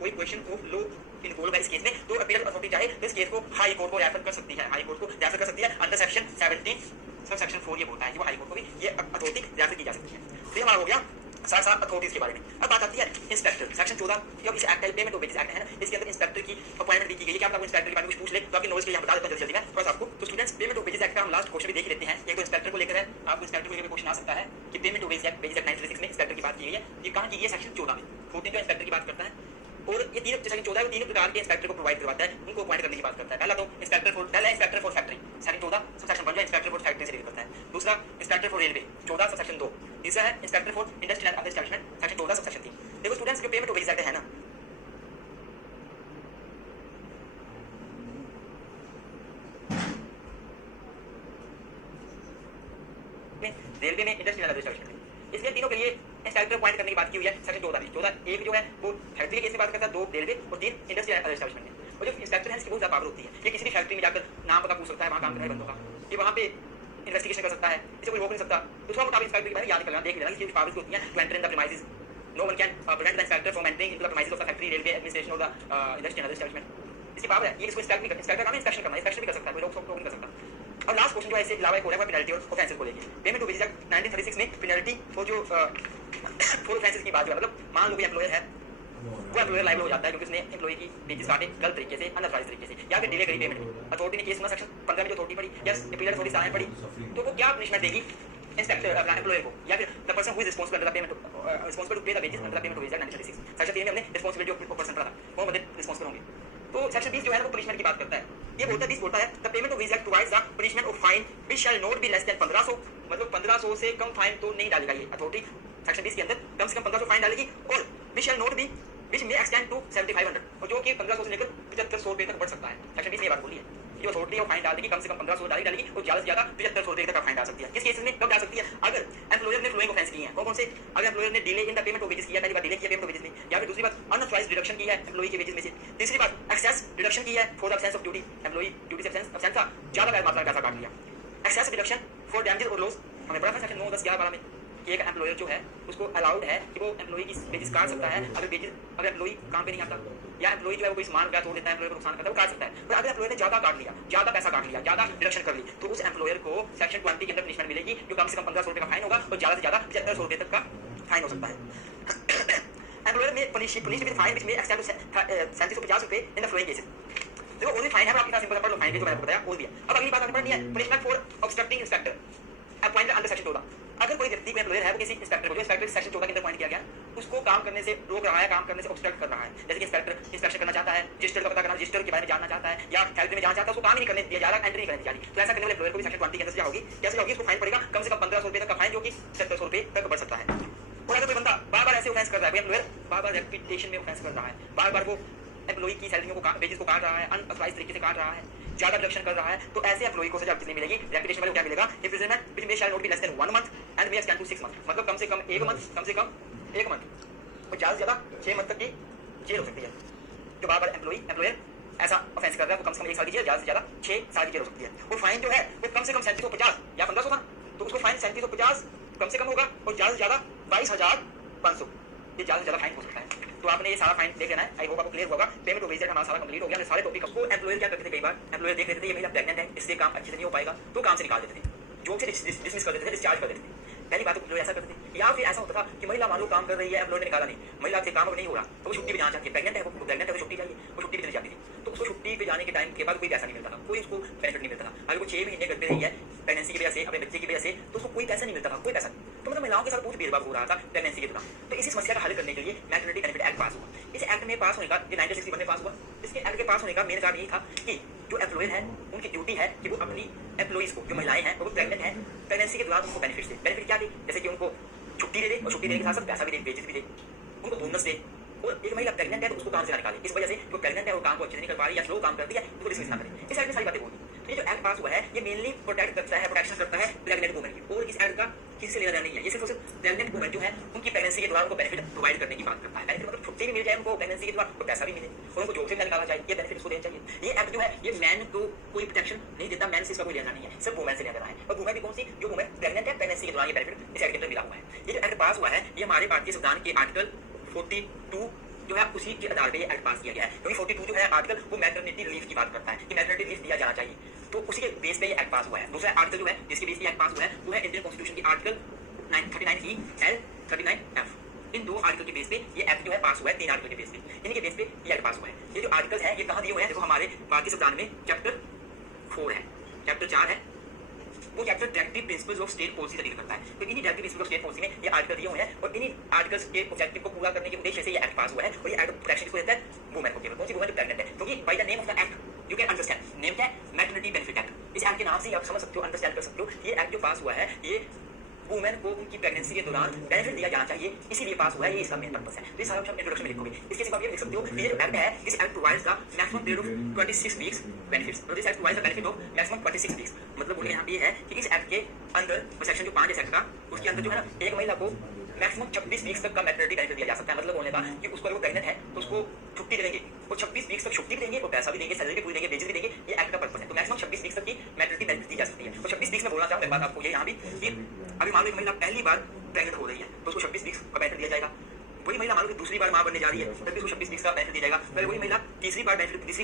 कोई क्वेश्चन ऑफ लॉ इन्वॉल्व है इस केस में, तो अपील अथॉरिटी चाहे तो इस केस को हाई कोर्ट को रेफर कर सकती है, हाई कोर्ट को रेफर कर सकती है अंडर सेक्शन 17 सब सेक्शन 4 ये बोलता है कि वो हाई कोर्ट को भी ये अथॉरिटी रेफर की जा सकती है। तो ये हमारा हो गया साथ साथ अथॉरिटीज के बारे में। अब बात आती है इंस्पेक्टर सेक्शन 14, जब इस act payment of wages act है ना, इसके अंदर इंस्पेक्टर की अपॉइंटमेंट भी की गई है। क्या आप इंस्पेक्टर के बारे में कुछ पूछ ले तो आपके नॉलेज के लिए बता देता हूं जल्दी में थोड़ा सा आपको। तो students payment of wages act का हम लास्ट क्वेश्चन भी देख लेते हैं। एक तो इंस्पेक्टर को लेकर है, आपको इंस्पेक्टर को लेकर क्वेश्चन आ सकता है कि पेमेंट ऑफ वेजेस एक्ट 1936 में इंस्पेक्टर की बात की गई है, ये कहां की गई है? सेक्शन 14 में। 14 जो इंस्पेक्टर की बात करता है और ये तीन सेक्शन 14 है, वो तीनों प्रकार के इंस्पेक्टर को प्रोवाइड करवाता है, उनको अपॉइंट करने की बात करता है। पहला तो inspector for factory section 14 sub section 1 जो इंस्पेक्टर फॉर फैक्ट्री से डील करता है। दूसरा inspector for railway 14 sub section 2। तीसरा है inspector for industrial and other establishment section 14 sub section 3। देखो स्टूडेंट्स, जो पेमेंट ऑफ वेजेस एक्ट है ना, रेलवे में, इंडस्ट्रियल एंड अदर एस्टैब्लिशमेंट में, इसके तीनों के लिए इंस्पेक्टर अपॉइंट करने की बात की हुई है सेक्शन 14 में। 14 एक जो है वो फैक्ट्री के केस में बात करता है, 2 रेलवे और 3 इंडस्ट्रियल एंड अदर एस्टैब्लिशमेंट में। और जो इंस्पेक्टर है इसकी बहुत ज्यादा पावर होती है, ये किसी भी फैक्ट्री में जाकर नाम पता पूछ सकता है, वहाँ काम करने बंदों का, ये वहाँ पे इन्वेस्टिगेशन कर सकता है, इसे कोई रोक नहीं सकता। दूसरा मुताबिक इंस्पेक्टर के बारे में याद करना, देख लेना इसकी पावर्स होती हैं to enter in the premises, no one can prevent the inspector from entering into the premises of the factory, railway administration और the industrial and other establishment. इसकी पावर है, ये इसको इंस्पेक्टर काम इंस्पेक्शन करना, इंस्पेक्शन भी कर सकता है, कोई रोक नहीं कर सकता। और लास्ट क्वेश्चन जो है इससे अलावा एक और है पेनल्टी और ऑफेंसेस को लेके। पेमेंट ऑफ वेजेस एक्ट 1936 में पेनल्टी फॉर जो फॉर ऑफेंसेस की बात जो है, मतलब मान लो कोई एम्प्लॉयर है, वो एम्प्लॉयर लायबल हो जाता है क्योंकि उसने एम्प्लॉई की वेजेस काटे गलत तरीके से, अनऑथराइज्ड तरीके से, या फिर डिले करी पेमेंट में। अथॉरिटी ने केस सुना सेक्शन 15 में जो अथॉरिटी पड़ी या अपील अथॉरिटी सामने पड़ी, तो वो क्या पनिशमेंट देगी इंस्पेक्टर अपना एम्प्लॉयर को, या फिर the person who is responsible under the payment responsible to pay the wages under the payment of wages act 1936। Section 3 में हमने रिस्पांसिबिलिटी ऑफ पर्सन पढ़ा था, कौन बंदे रिस्पांसिबल होंगे। तो सेक्शन 20 जो है वो पनिशमेंट की बात करता है। ये बोलता है 20 बोलता है the payment of wages act provides the punishment of fine which shell not be less then 1500, मतलब 1500 से कम फाइन तो नहीं डालेगा ये अथॉरिटी। सेक्शन 20 के अंदर कम से कम 1500 फाइन डालेगी, और which shell not B which may extend to 7500, और जो कि 1500 से लेकर 7500 रुपए तक बढ़ सकता है। सेक्शन 20 में ये बात बोली है कि अथॉरिटी वो फाइन डाल देगी, कम से कम 1500 डालेगी और ज्यादा से ज्यादा 7500 रुपए तक का फाइन डाल सकती है। किस केस में कब डाल सकती है? अगर एम्प्लॉयर ने फ्लोइंग ऑफेंस किए हैं, कौन से? अगर एम्प्लॉयर ने delay in the payment of wages किया, पहली बार डिले किया पेमेंट ऑफ वेजेस में, या फिर दूसरी बात अनऑथराइज्ड डिडक्शन की है एम्प्लॉई के वेजेस में से, तीसरी बात एक्सेस डिडक्शन की है for the absence of duty, employee duty से एब्सेंस था, ज्यादा मात्रा में पैसा काट लिया। एक्सेस डिडक्शन फॉर डैमेजेस और लॉस, हमें पढ़ा था सेक्शन 9, 10, 11, 12 में कि एक एम्प्लॉयर जो है उसको अलाउड है कि वो एम्प्लॉई की वेजेस काट सकता है अगर एम्प्लॉई काम पे नहीं आता, या एम्प्लॉई जो है वो कोई सामान तोड़ देता है, एम्प्लॉयर को नुकसान करता है, वो काट सकता है। पर अगर एम्प्लॉयर ने ज्यादा काट लिया, ज्यादा पैसा काट लिया, ज्यादा डिडक्शन कर ली, तो उस एम्प्लॉयर को सेक्शन 20 के अंदर पनिशमेंट मिलेगी, जो कम से कम 1500 रुपए का फाइन होगा और ज्यादा से ज्यादा 7500 रुपए तक का फाइन हो सकता है। Employer may punish with fine which may extend to 3750 रुपए इन द फ्लोइंग केसेस। देखो ओनली फाइन है, आपके पास सिंपल पढ़ लो, फाइन जो मैंने आपको बताया वो दिया। अब अगली बात आपने पढ़नी है punishment for obstructing inspector appointed under section 14। अगर कोई व्यक्ति को एम्प्लॉयर है वो किसी इंस्पेक्टर को, जो इंस्पेक्टर सेक्शन 14 के अंदर अपॉइंट किया गया, उसको काम करने से रोक रहा है, काम करने से ऑब्स्ट्रक्ट कर रहा है, जैसे कि इंस्पेक्टर इंस्पेक्शन करना चाहता है, रजिस्टर का पता करना, रजिस्टर के बारे में जानना चाहता है, या फैक्ट्री में जानना चाहता है, उसको काम ही नहीं करने दिया जा रहा, एंट्री नहीं करने दी जा रही, तो ऐसा करने वाले एम्प्लॉयर को भी सेक्शन 20 के अंदर सजा होगी। कैसे होगी? उसको फाइन पड़ेगा कम से कम 1500 रुपए तक का फाइन, जो कि 7700 रुपए तक बढ़ सकता है। और अगर कोई बंदा बार बार ऐसे ऑफेंस कर रहा है, एम्प्लॉयर बार बार रेपिटेशन में ऑफेंस कर रहा है, बार बार वो एम्प्लॉई की सैलरी को वेजेस को काट रहा है, अनऑथराइज्ड तरीके से काट रहा है, ज्यादा डिडक्शन कर रहा है, तो ऐसे एम्प्लॉई को सजा कितनी मिलेगी? रेपिटेशन वाले को क्या मिलेगा? Imprisonment which may shall not be less than 1 month and may extend to 6 month, मतलब कम से कम 1 मंथ, कम से कम 1 मंथ और ज्यादा से ज्यादा 6 मंथ तक की जेल हो सकती है। जो बार बार एम्प्लॉयर ऐसा ऑफेंस कर रहा है वो कम से कम 1 साल की जेल, ज्यादा से ज्यादा 6 साल की जेल हो सकती है। और फाइन जो है वो कम से कम 3750 या 1500 था, तो उसको फाइन 3750 कम से कम होगा और ज्यादा से ज्यादा 22,500 ये ज्यादा से ज्यादा फाइन हो सकता है। तो आपने ये सारा फाइन देख लेना है। आई होप आपको क्लियर होगा। पेमेंट ऑफ वेजेस हमारा सारा कंप्लीट हो गया। हमने सारे टॉपिक को एम्प्लॉयर क्या करते थे, कई बार एम्प्लॉयर देख लेते थे ये महिला प्रेग्नेंट है, इससे काम अच्छे से नहीं हो पाएगा, तो काम से निकाल देते थे, जॉब से डिसमिस कर देते थे, डिस्चार्ज कर देते थे। पहली बात तो ऐसा करते थे। या फिर ऐसा होता था कि महिला मान लो काम कर रही है, एम्प्लॉयर ने निकाला नहीं, महिला से काम अब नहीं हो रहा, तो वो छुट्टी पे जाना चाहती है, प्रेग्नेंट है, वो प्रेग्नेंट है, वो छुट्टी चाहिए, वो छुट्टी पे चली जाती थी, तो उसको छुट्टी पे जाने के टाइम के बाद कोई पैसा नहीं मिलता था, कोई उसको बेनिफिट नहीं मिलता था। अगर वो 6 महीने घर पे रही है प्रेगनेंसी की वजह से, अपने बच्चे की वजह से, तो उसको कोई पैसा नहीं मिलता था, कोई पैसा नहीं। तो मतलब महिलाओं के साथ बहुत भेदभाव हो रहा था प्रेगनेंसी के दौरान। तो इसी समस्या का हल करने के लिए मैटरनिटी बेनिफिट एक्ट पास हुआ। इस एक्ट में पास होने का, ये 1961 में पास हुआ, इसके एक्ट के पास होने का मेन कारण यही था कि जो एम्प्लॉयर है उनकी ड्यूटी है कि वो अपनी एम्प्लॉइज को, जो महिलाएं हैं वो प्रेग्नेंट है, प्रेगनेंसी के दौरान उनको बेनिफिट दे। बेनिफिट क्या दे? जैसे कि उनको छुट्टी दे और छुट्टी देने के साथ साथ पैसा भी दे, वेजेस भी दे, उनको बोनस दे। और एक महिला प्रेग्नेंट है तो उसको काम से ना निकाले, इस वजह से जो प्रेग्नेंट है वो काम को अच्छे से नहीं कर पा रही है या स्लो काम करती है, उसको डिसमिस ना करें। इस एक्ट में सारी बातें बोली। तो ये जो एक्ट पास हुआ है ये मेनली प्रोटेक्ट करता है, प्रोटेक्शन करता है प्रेग्नेंट वुमेन की। और इस एक्ट का किसी से लेना देना नहीं है, ये सिर्फ और सिर्फ प्रेग्नेंट वुमेन जो है उनकी प्रेगनेंसी के दौरान उनको बेनिफिट प्रोवाइड करने की बात करता है। बेनिफिट मतलब छुट्टी भी मिल जाए उनको प्रेगनेंसी के दौरान, पैसा भी मिले और उनको जॉब से निकाला जाए, ये बेनिफिट उसको देना चाहिए। ये एक्ट जो है ये मैन को कोई प्रोटेक्शन नहीं देता, मैन से इसका कोई लेना नहीं है, सिर्फ वुमेन से लेना है। और वुमेन भी कौन सी? जो वुमेन प्रेग्नेंट है, प्रेगनेंसी के दौरान ये बेनिफिट इस एक्ट के अंदर मिला हुआ है। ये जो एक्ट पास हुआ है ये हमारे भारतीय संविधान के आर्टिकल 42 जो है उसी के आधार पे ये एक्ट पास किया गया है, क्योंकि 42 जो है आर्टिकल वो मैटरनिटी रिलीफ की बात करता है कि मैटरनिटी रिलीफ दिया जाना चाहिए, तो उसी के बेस पे ये एक्ट पास हुआ है। दूसरा आर्टिकल जो है जिसके बेस पे एक्ट पास हुआ है वो है इंडियन कॉन्स्टिट्यूशन की आर्टिकल 39E L 39F। इन दो आर्टिकल के बेस पे ये एक्ट जो है पास हुआ है, 3 आर्टिकल के बेस पे, इन्हीं के बेस पे ये एक्ट पास हुआ है। ये जो आर्टिकल है ये कहाँ दिए हुए हैं? देखो हमारे भारतीय संविधान में चैप्टर 4 है, चैप्टर 4 है, वो chapter directive principles of state policy का जिक्र करता है। तो इन्हीं directive principles of state policy में ये आर्टिकल दिए हुए हैं और इन्हीं आर्टिकल्स के ऑब्जेक्टिव को पूरा करने के उद्देश्य से ये एक्ट पास हुआ है। और ये एक्ट प्रोटेक्शन किसको देता है? वुमेन को केवल। कौन सी? वुमेन जो प्रेग्नेंट है। क्योंकि by the name of the act you can understand, name क्या है? Maternity benefit act. इस एक्ट के नाम से आप समझ सकते हो, अंडरस्टैंड कर सकते हो, ये एक्ट जो पास हुआ है ये वुमेन को उनकी प्रेगनेंसी के दौरान बेनिफिट दिया जाना चाहिए, इसीलिए पास हुआ है, ये इसका मेन पर्पस है। तो ये सारा आप इंट्रोडक्शन में लिखोगे। इसके सिवा आप ये लिख सकते हो ये जो एक्ट है this act provides the maximum period of 26 weeks benefits. और this act provides the benefit of maximum 26 weeks. मतलब बोले यहाँ पे ये है कि इस एक्ट के अंदर सेक्शन जो 5 है एक्ट का, उसके अंदर जो है ना एक महिला को मैक्सिमम 26 वीक्स तक का मैटरनिटी बेनिफिट दिया जा सकता है। मतलब बोलने का कि उसको अगर वो प्रेग्नेंट है तो उसको छुट्टी देंगे और 26 वीक्स तक छुट्टी भी देंगे और पैसा भी देंगे, सैलरी भी पूरी देंगे, वेजेस भी देंगे। ये एक्ट का पर्पस है। तो मैक्सिमम 26 वीक्स तक की मैटरनिटी बेनिफिट दी जा सकती है। तो 26 वीक्स में बोलना चाहूँ मैं बात आपको ये यहाँ भी कि अभी मान लो एक महिला पहली बार प्रेग्नेंट हो रही है तो उसको 26 वीक्स का बेनिफिट दिया जाएगा। वही महिला मान लो कि दूसरी बार मां बनने जा रही है तब भी उसको 26 वीक्स का बेनिफिट दिया जाएगा। फिर वही महिला तीसरी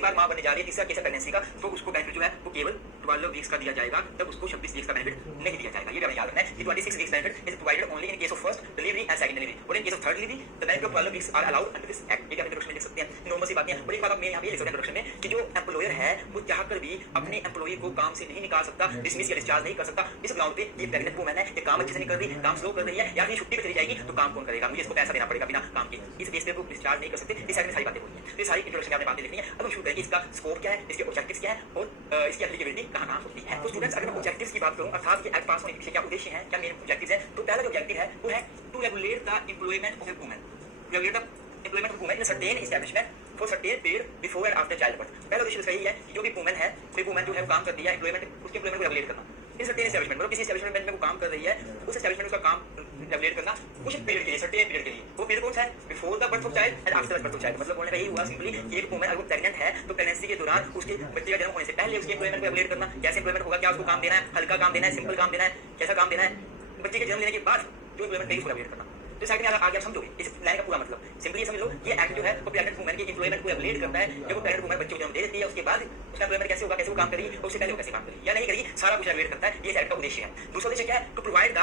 बार मां बनने जा रही है, तीसरा केस है प्रेगनेंसी का, तो उसको बेनिफिट जो है वो केवल 12 वीक्स का दिया जाएगा, तब उसको 26 वीक्स का बेनिफिट नहीं दिया जाएगा। ये हमें याद रखना है कि 26 weeks benefit is provided only in case of first delivery and second delivery, और in case of third delivery the benefit of 12 weeks are allowed under this act. ये हम इंट्रोडक्शन में लिख सकते हैं, नॉर्मल सी बातें हैं। और एक बात आप मैं यहाँ पे लिख सकते हैं इंट्रोडक्शन में कि जो एम्प्लॉयर है वो चाहकर भी अपने एम्प्लॉई को काम से नहीं निकाल सकता, डिसमिस या डिस्चार्ज नहीं कर सकता इस ग्राउंड पे ये प्रेग्नेंट वुमेन है, ये काम अच्छे से नहीं कर रही, काम स्लो कर रही है या फिर छुट्टी पे चली जाएगी तो काम कौन करेगा? मुझे इसको पैसा देना पड़ेगा बिना काम के, इस बेस पे को डिस्चार्ज नहीं कर सकते। इस साइड में सारी बातें बोली हैं। तो ये सारी इंट्रोडक्शन में आपने बातें लिखनी है। अब हम शुरू करेंगे इसका स्कोप क्या है, इसके ऑब्जेक्टिव्स क्या है और इसकी एप्लीकेबिलिटी कहाँ होती है। तो स्टूडेंट्स अगर मैं ऑब्जेक्टिव्स की बात करूँ अर्थात ये एक्ट पास होने के पीछे क्या उद्देश्य है, क्या मेन ऑब्जेक्टिव्स है, तो पहला जो ऑब्जेक्टिव है वो है to regulate the employment of a women, regulate the employment of women in certain establishment for certain period before and after child birth. पहला उद्देश्य इसका यही है कि जो भी वुमेन है, कोई वुमेन जो है काम करती है एम्प्लॉयमेंट, उसके एम्प्लॉयमेंट को रेगुलेट करना इन सर्टेन एस्टैब्लिशमेंट, मतलब किसी एस्टैब्लिशमेंट में वो काम कर रही है उस एस्टैब्लिशमेंट में उसका काम रेगुलेट करना कुछ पीरियड के लिए, सर्टेन पीरियड के लिए। वो पीरियड कौन सा है? Before the birth of child and after the birth of child. मतलब बोलने का यही हुआ सिंपली कि एक वुमेन अगर प्रेग्नेंट है तो प्रेगनेंसी के दौरान उसके बच्चे का जन्म होने से पहले उसके एम्प्लॉयमेंट को रेगुलेट करना। कैसे एम्प्लॉयमेंट होगा? क्या उसको काम देना है? हल्का काम देना है, सिंपल काम देना है, कैसा काम देना है? बच्चे के जन्म लेने के बाद जो एम्प्लॉयमेंट उसको रेगुलेट करना। तो साइड में आगे आप समझोगे इस लाइन का पूरा मतलब सिंपली समझ लो, ये एक्ट जो है वो प्रेग्नेंट वुमेन के एम्प्लॉयमेंट को रेगुलेट करता है। जब वो प्रेग्नेंट वुमेन बच्चे को जन्म दे देती है उसके बाद उसका एम्प्लॉयमेंट कैसे होगा, कैसे वो काम करेगी, उससे पहले वो कैसे काम करेगी या नहीं करेगी, सारा कुछ रेगुलेट करता है। ये एक्ट का उद्देश्य है। दूसरा उद्देश्य क्या है? To provide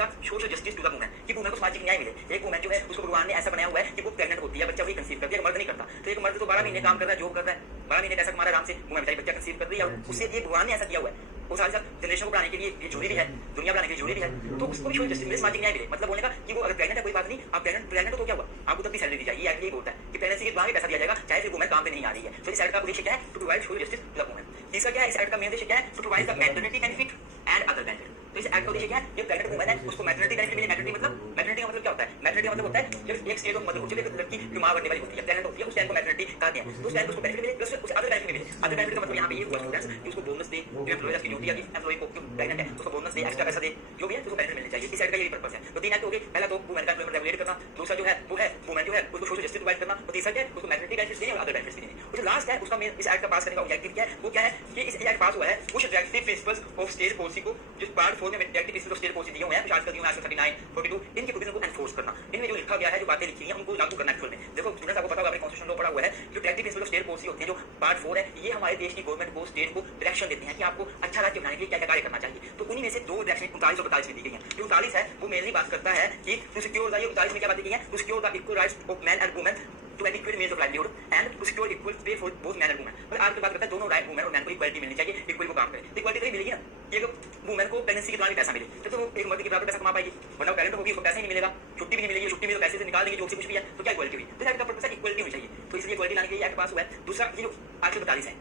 the social justice to the women, कि वुमेन को सामाजिक न्याय मिले। एक वुमेन जो है उसको भगवान ने ऐसा बनाया हुआ है कि वो प्रेग्नेंट होती है, बच्चा वही कंसीव करती है, मर्द नहीं करता। तो एक मर्द तो 12 महीने काम कर रहा है, जॉब कर रहा है, 12 महीने पैसा कमा रहा है आराम से, वुमेन बेचारी बच्चा कंसीव कर रही है और उससे ये भगवान ने ऐसा किया हुआ है। वो साथ साथ जनरेशन को बनाने के लिए ये जरूरी भी है, दुनिया बनाने के लिए जरूरी भी है, तो उसको भी सोशल जस्टिस मिले, सामाजिक न्याय मिले। मतलब बोलने का कि वो अगर प्रेग्नेंट है कोई बात नहीं, आप प्रेग्नेंट हो तो क्या हुआ, आपको तब भी सैलरी दी जाएगी। ये यही बोलता है कि प्रेगनेंसी के बाद पैसा दिया जाएगा चाहे फिर वुमेन काम पे नहीं आ रही है। तो इस एक्ट का उद्देश्य क्या है? To provide social justice to the women. तीसरा क्या है? इस एक्ट का मेन उद्देश्य क्या है? To provide the maternity benefit and other benefit. तो इस एक्ट का उद्देश्य क्या है? जो प्रेग्नेंट वुमेन है उसको मैटरनिटी बेनिफिट मिले। मैटरनिटी मतलब क्या क्या होता है? मैटरनिटी का मतलब होता है जब एक स्टेज ऑफ मदरहुड, जब एक लड़की जो मां बनने वाली होती है, प्रेग्नेंट होती है, उस टाइम को मैटरनिटी कहते हैं। तो उस टाइम उसको बेनिफिट मिले प्लस उसे अदर बेनिफिट मिले। अदर बेनिफिट का मतलब यहाँ पे ये हुआ स्टूडेंट्स कि उसको बोनस दे, जो एम्प्लॉयर की ड्यूटी है कि एम्प्लॉय को जो प्रेग्नेंट है उसको बोनस दे, एक्स्ट्रा पैसा दे, जो भी है उसको बेनिफिट मिलने चाहिए। इस साइड का यही पर्पस है। तो तीन एक्ट हो गए। पहला तो वुमेन का एम्प्लॉयमेंट रेगुलेट करना, दूसरा जो है वो है वुमेन जो है उसको सोशल जस्टिस प्रोवाइड करना, और तीसरा क्या है उसको मैटरनिटी बेनिफिट्स देने और अदर बेनिफिट्स देने। और जो लास्ट है उसका मेन इस एक्ट का पास करने का ऑब्जेक्टिव क्या है? वो क्या है कि इस एक्ट पास हुआ है कुछ directive principles of state policy को, जो पार्ट 4 में directive principles of state policy दिए हुए हैं, कुछ आर्टिकल दिए हुए हैं 39, 42, इनके प्रोविजन को एनफोर्स करना। इनमें जो लिखा गया है, जो बातें लिखी हैं, उनको लागू करना एक्चुअल में। देखो स्टूडेंट्स, आपको पता होगा, आपने कॉन्स्टिट्यूशन लॉ पढ़ा हुआ है, जो directive principle of state policy होते हैं, जो पार्ट 4 है, ये हमारे देश की गवर्नमेंट को, स्टेट को डायरेक्शन देते हैं कि आपको अच्छा राज्य बनाने के लिए क्या क्या कार्य करना चाहिए। तो उन्हीं में से दो डायरेक्शन 39 और 42 में दी गई हैं। जो 39 है वो मेनली बात करता है कि टू सिक्योर द, 39 में क्या बातें की हैं? To secure the equal rights of man and women to adequate means of livelihood and to secure equal pay for both man and women. मतलब आज की बात करता है दोनों राइट, वुमेन और मैन को इक्वालिटी मिलनी चाहिए, इक्वल को काम करें। तो इक्वालिटी कहीं मिलेगी ना, ये वुमेन को प्रेगनेंसी के दौरान भी पैसा मिले तो वो एक मर्द के बराबर पैसा कमा पाएगी, वरना प्रेग्नेंट होगी उसको पैसा ही नहीं मिलेगा, छुट्टी भी नहीं मिलेगी, छुट्टी में तो पैसे से निकाल देंगे, जो कुछ भी है, तो क्या इक्वालिटी हुई? तो एक्ट का पर्पस है इक्वालिटी होनी चाहिए, तो इसलिए इक्वालिटी लाने के लिए एक्ट पास हुआ है। दूसरा ये जो आर्टिकल 42 है,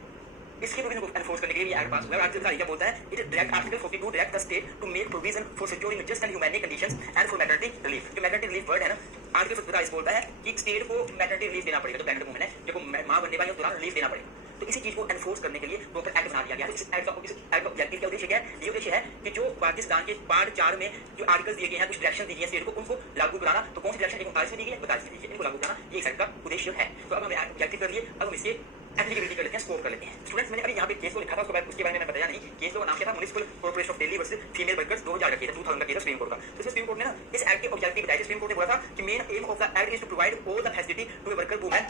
इसके प्रोविजन को एनफोर्स करने के लिए एक्ट पास हुआ है। आर्टिकल का क्या बोलता है? It direct article 42 direct the state to make provision for securing just and humanity conditions and for maternity relief. जो मैटरनिटी रिलीफ वर्ड है ना, आर्टिकल 42 बोलता है कि स्टेट को मैटरनिटी रिलीफ देना पड़ेगा, जो प्रेग्नेंट वुमेन है, जो मां बनने वाली है, उस दौरान रिलीफ देना पड़ेगा। तो इसी चीज को एनफोर्स करने के लिए प्रॉपर एक्ट बना दिया गया है। इस एक्ट का ऑब्जेक्टिव क्या उद्देश्य क्या है? ये उद्देश्य है कि जो पाकिस्तान के पार्ट 4 में जो आर्टिकल्स दिए गए हैं, कुछ डायरेक्शन दी गई है स्टेट को, उनको लागू कराना। तो कौन सी डायरेक्शन? 39 में दी गई है, 42 में दी गई है, इनको लागू कराना, ये इस एक्ट का उद्देश्य है। तो अब हमें ऑब्जेक्टिव कर लिए, अब हम इससे एप्लीकेबिलिटी कर लेते हैं, स्कोर कर लेते हैं। स्टूडेंट्स, मैंने अभी यहाँ पे केस को लिखा था, उसके बारे में बताया नहीं। केस का नाम क्या था? Municipal corporation of Delhi versus female workers 2000 का केस, 2000 का केस सुप्रीम कोर्ट का। तो सुप्रीम कोर्ट ने ना इस एक्ट के ऑब्जेक्टिव बताया। सुप्रीम कोर्ट ने बोला था कि main aim of the act is to provide all the facility to a worker woman,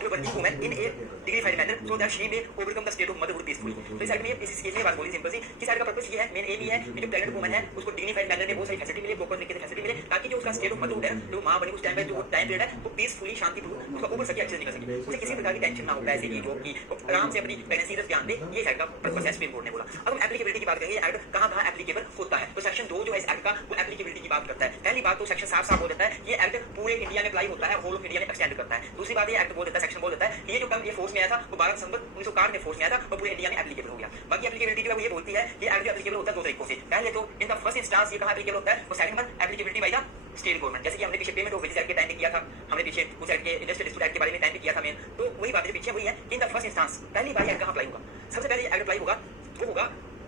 to a working woman in a dignified manner so that she may overcome the state of motherhood peacefully. तो इस act में इस case में बात बोली simple सी कि इस act का पर्पस ये है, मेन एम ये है कि जो प्रेग्नेंट वुमन है उसको डिग्निफाइड मैनर में बहुत सारी फैसिलिटी मिले, प्रॉपर तरीके से फैसिलिटी मिले, ताकि जो उसका स्टेट ऑफ मदरहुड है, जो मां बनी उस टाइम में, जो टाइम पीरियड है, वो पीसफुली शांतिपूर्वक उसका ऊपर सके, अच्छे से निकल सके, उसे किसी प्रकार की टेंशन ना हो, पैसे की, जॉब की, आराम से अपनी प्रेगनेंसी पर ध्यान दे। ये एक्ट का पर्पस है, सुप्रीम कोर्ट ने बोला। अब हम एप्लीकेबिलिटी की बात करेंगे, एक्ट कहां-कहां एप्लीकेबल होता है। तो सेक्शन 2 जो है इस एक्ट का, वो एप्लीकेबिलिटी की बात करता है। पहली बात तो सेक्शन साफ-साफ बोल देता है ये एक्ट पूरे इंडिया में अप्लाई होता है, होल ऑफ इंडिया में एक्सटेंड करता है। दूसरी बात ये एक्ट बोल देता है, सेक्शन बोल देता है ये जो टर्म ये फोर्स में आया था वो 12 दिसंबर 1961 में फोर्स में आया था और पूरे इंडिया में एप्लीकेबल हो गया। बाकी एप्लीकेबिलिटी जो है वो ये बोलती है ये एक्ट एप्लीकेबल होता है दो तरीकों से। पहले तो इन द फर्स्ट इंस्टेंस ये कहां एप्लीकेबल होता है, वो second number applicability by the state government. जैसे कि हमने पीछे पेमेंट ऑफ वेजेस एक्ट के टाइम पे किया था, हमने पीछे उस एक्ट के इंडस्ट्रियल डिस्प्यूट एक्ट के बारे में टाइम पे किया था मेन, तो वही बात जो पीछे वही है कि इन द फर्स्ट इंस्टेंस पहली बार एक्ट कहां अप्लाई होगा? सबसे पहले एक्ट अप्लाई होगा वो होगा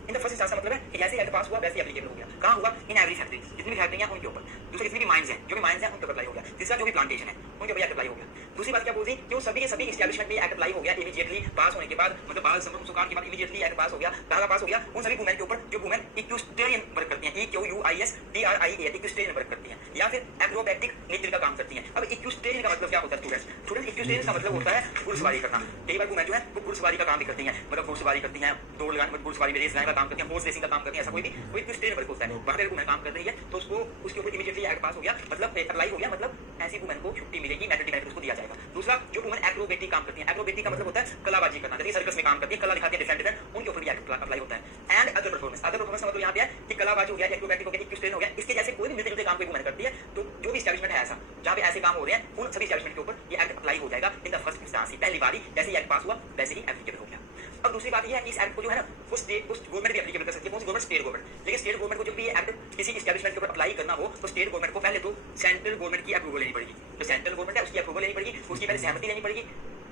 इन द फर्स्ट इंस्टेंस का मतलब है कि जैसे एक्ट पास हुआ वैसे एप्लीकेबल हो गया। कहां होगा? इन एवरी फैक्ट्री, जितनी भी फैक्ट्री हैं उनके ऊपर। दूसरे जितनी भी माइंस हैं, जो भी माइंस हैं उनके ऊपर अप्लाई हो गया। तीसरा जो भी प्लांटेशन है उनके ऊपर एक्ट अप्लाई हो गया। दूसरी बात क्या बोल दी कि वो सभी के सभी एस्टैब्लिशमेंट में एक्ट अप्लाई हो गया इमीडिएटली पास होने के बाद, मतलब 12 दिसंबर 1961 के बाद इमीडिएटली एक्ट पास हो गया। कहां पास हो गया? उन सभी वुमेन के ऊपर जो वुमेन इक्विस्टेरियन वर्क करती हैं, EQUISTRIA इक्विस्टेरियन वर्क करती हैं, या फिर एक्रोबैटिक नेचर का काम करती हैं। अब इक्विस्टेरियन का मतलब क्या होता है स्टूडेंट्स? इक्विस्टेरियन का मतलब होता है घुड़सवारी करना। कई बार वुमेन जो है वो घुड़सवारी का काम भी करती हैं, मतलब घुड़सवारी करती हैं, दौड़ लगाने, घुड़सवारी में रेस लगाने का काम करती हैं, हॉर्स रेसिंग का काम करती हैं, ऐसा कोई इक्विस्टेरियन वर्क होता है। वहां पे वुमेन काम कर रही है तो उसको उसके ऊपर इमीडिएटली एक्ट पास हो गया, मतलब अप्लाई हो गया, मतलब ऐसी वुमेन को छुट्टी मिलेगी, मैटरनिटी बेनिफिट उसको दिया जाएगा। दूसरा जो वुमेन एक्रोबैटिक काम करती है, एक्रोबैटिक का मतलब होता है कलाबाजी करना, जैसे सर्कस में काम करती है, कला दिखाती है डिफरेंट डिफरेंट, उनके ऊपर भी एक्ट अप्लाई होता है। And other performance, other performance का मतलब यहाँ पे है कि कलाबाजी हो गया, एक्रोबैटिक हो गया, इक्विस्टेरियन हो गया, इसके जैसे कोई भी मिलते जुलते काम कोई वुमेन करती है, तो जो भी एस्टैब्लिशमेंट है ऐसा जहाँ पे ऐसे काम हो रहे हैं उन सभी एस्टैब्लिशमेंट के ऊपर ये एक्ट अप्लाई हो जाएगा इन द फर्स्ट इंस्टेंस। पहली बारी जैसे ही एक्ट पास हुआ वैसे ही एप्लीकेबल हो गया। अब दूसरी बात ये है कि इस एक्ट को जो है ना वो गवर्नमेंट भी एप्लीकेबल कर सकती है। कौन सी गवर्नमेंट? State government. लेकिन स्टेट गवर्नमेंट को जब भी ये एक्ट किसी एस्टैब्लिशमेंट के ऊपर अप्लाई करना हो तो स्टेट गवर्नमेंट को पहले तो सेंट्रल गवर्नमेंट की अप्रूवल लेनी पड़ेगी। जो सेंट्रल गवर्नमेंट है उसकी अप्रूवल लेनी पड़ेगी, उसकी पहले सहमति लेनी पड़ेगी,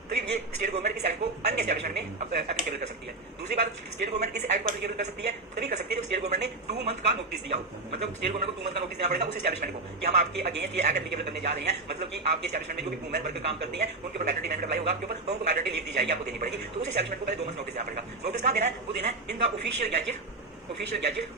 तो ये स्टेट गवर्नमेंट इस एक्ट को अन्य एस्टैब्लिशमेंट में एप्लीकेबल कर सकती है। दूसरी बात, स्टेट गवर्नमेंट इस एक्ट को एप्लीकेबल कर सकती है तभी कर सकती है जब स्टेट गवर्नमेंट ने 2 मंथ का नोटिस दिया हो, मतलब स्टेट गवर्नमेंट को 2 मंथ का नोटिस देना पड़ेगा उस एस्टैब्लिशमेंट को कि हम आपके अगेंस्ट ये एक्ट एप्लीकेबल करने जा रहे हैं, मतलब कि आपके एस्टैब्लिशमेंट में जो भी वुमेन वर्कर काम करती हैं उनके ऊपर मैटरनिटी बेनिफिट अप्लाई होगा, आपके ऊपर तो उनको मैटरनिटी लीव दी जाएगी, आपको देनी पड़ेगी। तो उस एस्टैब्लिशमेंट को पहले 2 मंथ नोटिस देना पड़ेगा। नोटिस कहाँ देना है? वो देना है in the official gazette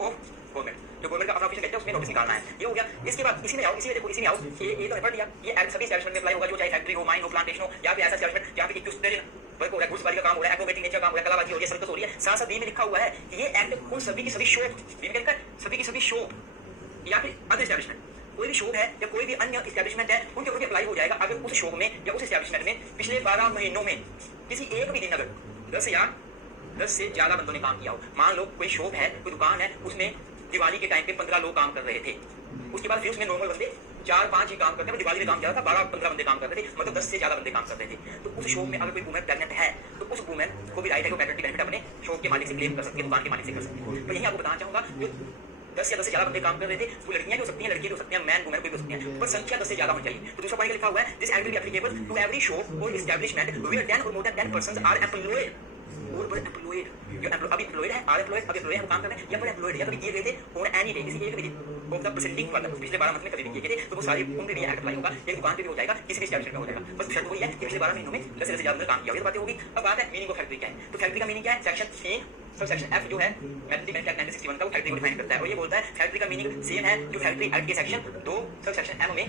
of government. जो गवर्नमेंट का अपना ऑफिशियल गैजेट है उसमें नोटिस निकालना है। ये हो गया। इसके बाद इसी में आओ, इसी में देखो, इसी में आओ, ये तो पढ़ लिया, ये एक्ट सभी एस्टैब्लिशमेंट में अप्लाई होगा, जो चाहे फैक्ट्री हो, माइन हो, प्लांटेशन हो, या फिर ऐसा एस्टैब्लिशमेंट जहाँ पे इक्विस्टेरियन वर्क हो रहा है, घुड़सवारी का काम हो रहा है, एक्रोबैटिक नेचर काम हो रहा है, कलाबाजी हो रही है, सर्कस हो रही है। साथ साथ बी में लिखा हुआ है कि ये एक्ट उन सभी की सभी शॉप, बी में क्या लिखा है? सभी की सभी शॉप या फिर अदर एस्टैब्लिशमेंट, कोई भी शॉप है या कोई भी अन्य एस्टैब्लिशमेंट है उनके ऊपर अप्लाई हो जाएगा अगर उस शॉप में या उस एस्टैब्लिशमेंट में पिछले 12 महीनों में किसी एक भी दिन अगर 10 से ज्यादा बंदों ने काम किया हो। मान लो कोई शॉप है, कोई दुकान है, उसमें दिवाली के टाइम पे 15 लोग काम कर रहे थे, उसके बाद फिर उसमें नॉर्मल बंदे 4-5 ही काम करते हैं, दिवाली में काम किया था 12-15 बंदे काम करते थे, मतलब 10 से ज्यादा बंदे काम करते थे। तो उस शॉप में अगर कोई वुमेन प्रेग्नेंट है तो उस वुमेन को भी राइट है कि मैटरनिटी बेनिफिट अपने शॉप के मालिक से क्लेम कर सकती है, दुकान के मालिक से कर सकती है। तो यही आपको बताना चाहूंगा, जो 10 या 10 से ज्यादा बंदे काम कर रहे थे, वो लड़कियां भी हो सकती हैं, लड़के भी हो सकते हैं, मैन वुमेन कोई भी हो सकते हैं, पर संख्या 10 से ज्यादा होनी चाहिए। तो दूसरा पॉइंट लिखा हुआ है, this act will be applicable to every shop और एस्टैब्लिशमेंट वेयर 10 और more than 10 persons are employed और एम्प्लॉयड। जो अभी एम्प्लॉयड है, आर एम्प्लॉयड, अभी एम्प्लॉयड है, वो काम कर रहे हैं, या पर एम्प्लॉयड या कभी किए गए थे और एनी डे किसी एक दिन ऑफ द प्रीसेडिंग मतलब पिछले 12 मंथ में कभी भी किए गए थे, तो वो सारे उन पे भी एक्ट अप्लाई होगा। एक दुकान पे भी हो जाएगा, किसी भी एस्टैब्लिशमेंट में हो जाएगा। बस शर्त वही है कि पिछले 12 महीनों में 10 से ज्यादा काम किया हो, ये बातें होगी। अब बात है मीनिंग ऑफ फैक्ट्री क्या है। तो फैक्ट्री का मीनिंग क्या है? सेक्शन 3 सब सेक्शन एफ जो है मैट्रिक एक्ट 1961 का, वो फैक्ट्री को डिफाइन करता है और ये बोलता है फैक्ट्री का मीनिंग सेम है जो फैक्ट्री एक्ट के सेक्शन 2 सब सेक्शन एम में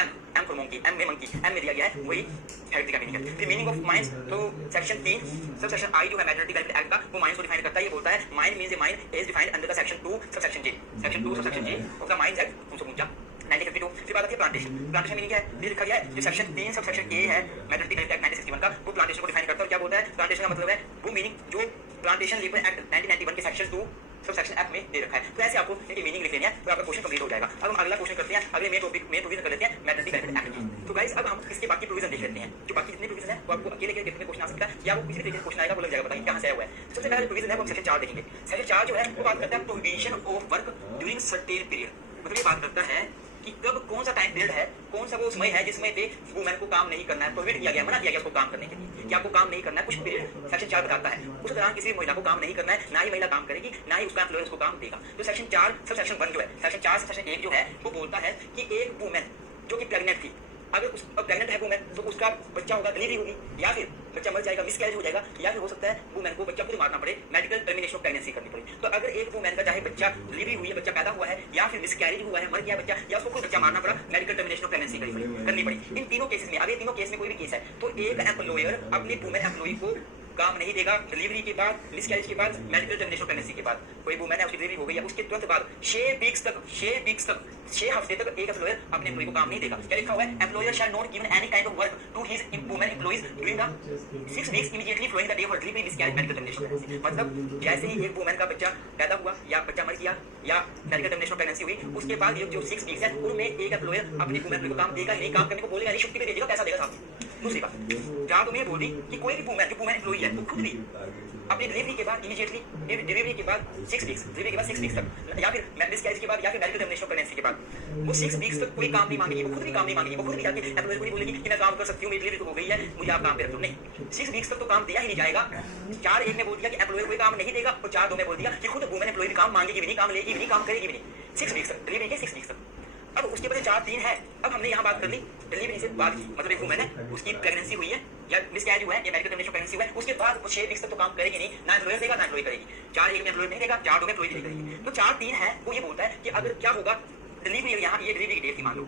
एम फॉर मंकी, एम में मंकी, एम में दिया गया है, वही फैक्ट्री का मीनिंग है। फिर मीनिंग ऑफ माइंस, तो सेक्शन 3 सब सेक्शन आई जो है मैटरनिटी बेनिफिट एक्ट का, वो माइंस को डिफाइन करता है। ये बोलता है mind means a mind is defined under the section 2 sub section J, section 2 sub section J of the mines act 1952। फिर बात आती है प्लांटेशन। प्लांटेशन मीनिंग क्या है? ये लिखा गया है जो सेक्शन 3 सब सेक्शन ए है मैटरनिटी बेनिफिट एक्ट 1961 का, वो प्लांटेशन को डिफाइन करता है। और क्या बोलता है? प्लांटेशन का मतलब है वो मीनिंग जो प्लांटेशन लेबर एक्ट 1991 के सेक्शन 2 सब सेक्शन एफ में दे रखा है। तो ऐसे आपको इनकी मीनिंग लिख लेनी है, तो आपका क्वेश्चन कंप्लीट हो जाएगा। अब हम अगला क्वेश्चन करते हैं, अगले मेन टॉपिक में प्रोविजन कर लेते हैं मैटरनिटी बेनिफिट एक्ट की। तो गाइस अब हम इसके बाकी प्रोविजन देख लेते हैं। जो बाकी जितने प्रोविजन है वो आपको अकेले के कितने क्वेश्चन आ सकता है या वो किसी भी तरीके से क्वेश्चन आएगा, वो लग जाएगा बताइए कहां से आया हुआ है। सबसे पहले प्रोविजन है वो हम सेक्शन 4 देखेंगे। सेक्शन 4 जो है वो बात करता है prohibition of work during certain period. मतलब ये बात करता है कि कब कौन सा टाइम पीरियड है, कौन सा वो समय है जिसमें पे वुमेन को काम नहीं करना है, प्रोहिबिट किया गया, मना किया गया उसको काम करने के लिए कि आपको काम नहीं करना है। कुछ पीरियड सेक्शन 4 बताता है, उस दौरान किसी महिला को काम नहीं करना है, ना ही महिला काम करेगी, ना ही उसका एम्प्लॉयर उसको काम देगा। तो सेक्शन 4 सब सेक्शन 1 जो है, सेक्शन 4 से सेक्शन 1 जो है वो बोलता है कि एक वुमेन जो कि प्रेग्नेंट थी, अगर उस प्रेग्नेंट है वुमेन तो उसका बच्चा होगा, डिलीवरी होगी, या फिर बच्चा मर जाएगा, मिसकैरेज हो जाएगा, या फिर हो सकता है वुमेन को बच्चा खुद मारना पड़े, मेडिकल टर्मिनेशन ऑफ प्रेगनेंसी करनी पड़े। तो अगर एक वुमेन का चाहे बच्चा डिलीवरी हुई है, बच्चा पैदा हुआ है, या फिर मिसकैरेज हुआ है, मर गया बच्चा, या उसको खुद बच्चा मारना पड़ा, मेडिकल टर्मिनेशन ऑफ प्रेगनेंसी करनी पड़ी। इन तीनों केसेस में, अब ये तीनों केस में कोई भी केस है तो एक एम्प्लॉयर अपने वुमेन एम्प्लॉई को काम नहीं देगा डिलीवरी के बाद, मिसकैरेज के बाद, मेडिकल टर्मिनेशन ऑफ प्रेगनेंसी के बाद। कोई वुमेन है उसकी डिलीवरी हो गई है, उसके तुरंत बाद 6 वीक्स तक 6 हफ्ते तक एक एम्प्लॉयर अपने एम्प्लॉय को काम नहीं देगा। क्या लिखा हुआ है? Employer shall not given any kind of work to his women employees during the 6 weeks immediately following the day of delivery, miscarriage, medical termination. मतलब जैसे ही एक वुमेन का बच्चा पैदा हुआ या बच्चा मर गया या मेडिकल टर्मिनेशन ऑफ प्रेगनेंसी हुई, उसके बाद ये जो 6 वीक्स है उनमें एक एम्प्लॉयर अपने वुमेन को काम देगा नहीं, काम करने को बोलेगा नहीं, छुट्टी पे भेजेगा, पैसा देगा साहब। दूसरी बात, जहां तुम्हें बोल दी कि कोई भी वुमेन जो वुमेन एम्प्लॉई है वो खुद भी अपनी डिलीवरी के बाद इमीडिएटली डिलीवरी के बाद 6 वीक्स, डिलीवरी के बाद 6 वीक्स तक, या फिर मिसकैरेज के बाद, या फिर मेडिकल टर्मिनेशन ऑफ प्रेगनेंसी के बाद, वो 6 वीक्स तक कोई काम नहीं मांगेगी, वो खुद भी काम नहीं मांगेगी, वो खुद भी जाके एम्प्लॉयर को नहीं बोलेगी कि मैं काम कर सकती हूँ, मेरी डिलीवरी तो हो गई है, मुझे आप काम पे रख लो। नहीं, 6 वीक्स तक तो काम दिया ही नहीं जाएगा। 4-1 में बोल दिया कि एम्प्लॉयर कोई काम नहीं देगा, और 4-2 में बोल दिया कि खुद वुमेन एम्प्लॉय भी काम मांगेगी भी नहीं, काम लेगी भी नहीं, काम करेगी भी नहीं। 6 वीक्स तक डिलीवरी के 6 वीक्स तक। अब उसके बाद 4-3 है। अब हमने यहाँ बात कर ली डिलीवरी से बाद की, मतलब एक वुमेन है उसकी प्रेगनेंसी हुई है या मिसकैरेज हुआ है या मेडिकल टर्मिनेशन प्रेगनेंसी हुआ है, उसके बाद वो 6 वीक्स तक तो काम करेगी नहीं, ना एम्प्लॉयर देगा ना एम्प्लॉय करेगी। 4-1 में एम्प्लॉयर नहीं देगा, 4-2 में एम्प्लॉय नहीं करेगी। तो 4-3 है वो ये बोलता है कि अगर क्या होगा, डिलीवरी यहाँ ये डिलीवरी की डेट थी मान लो,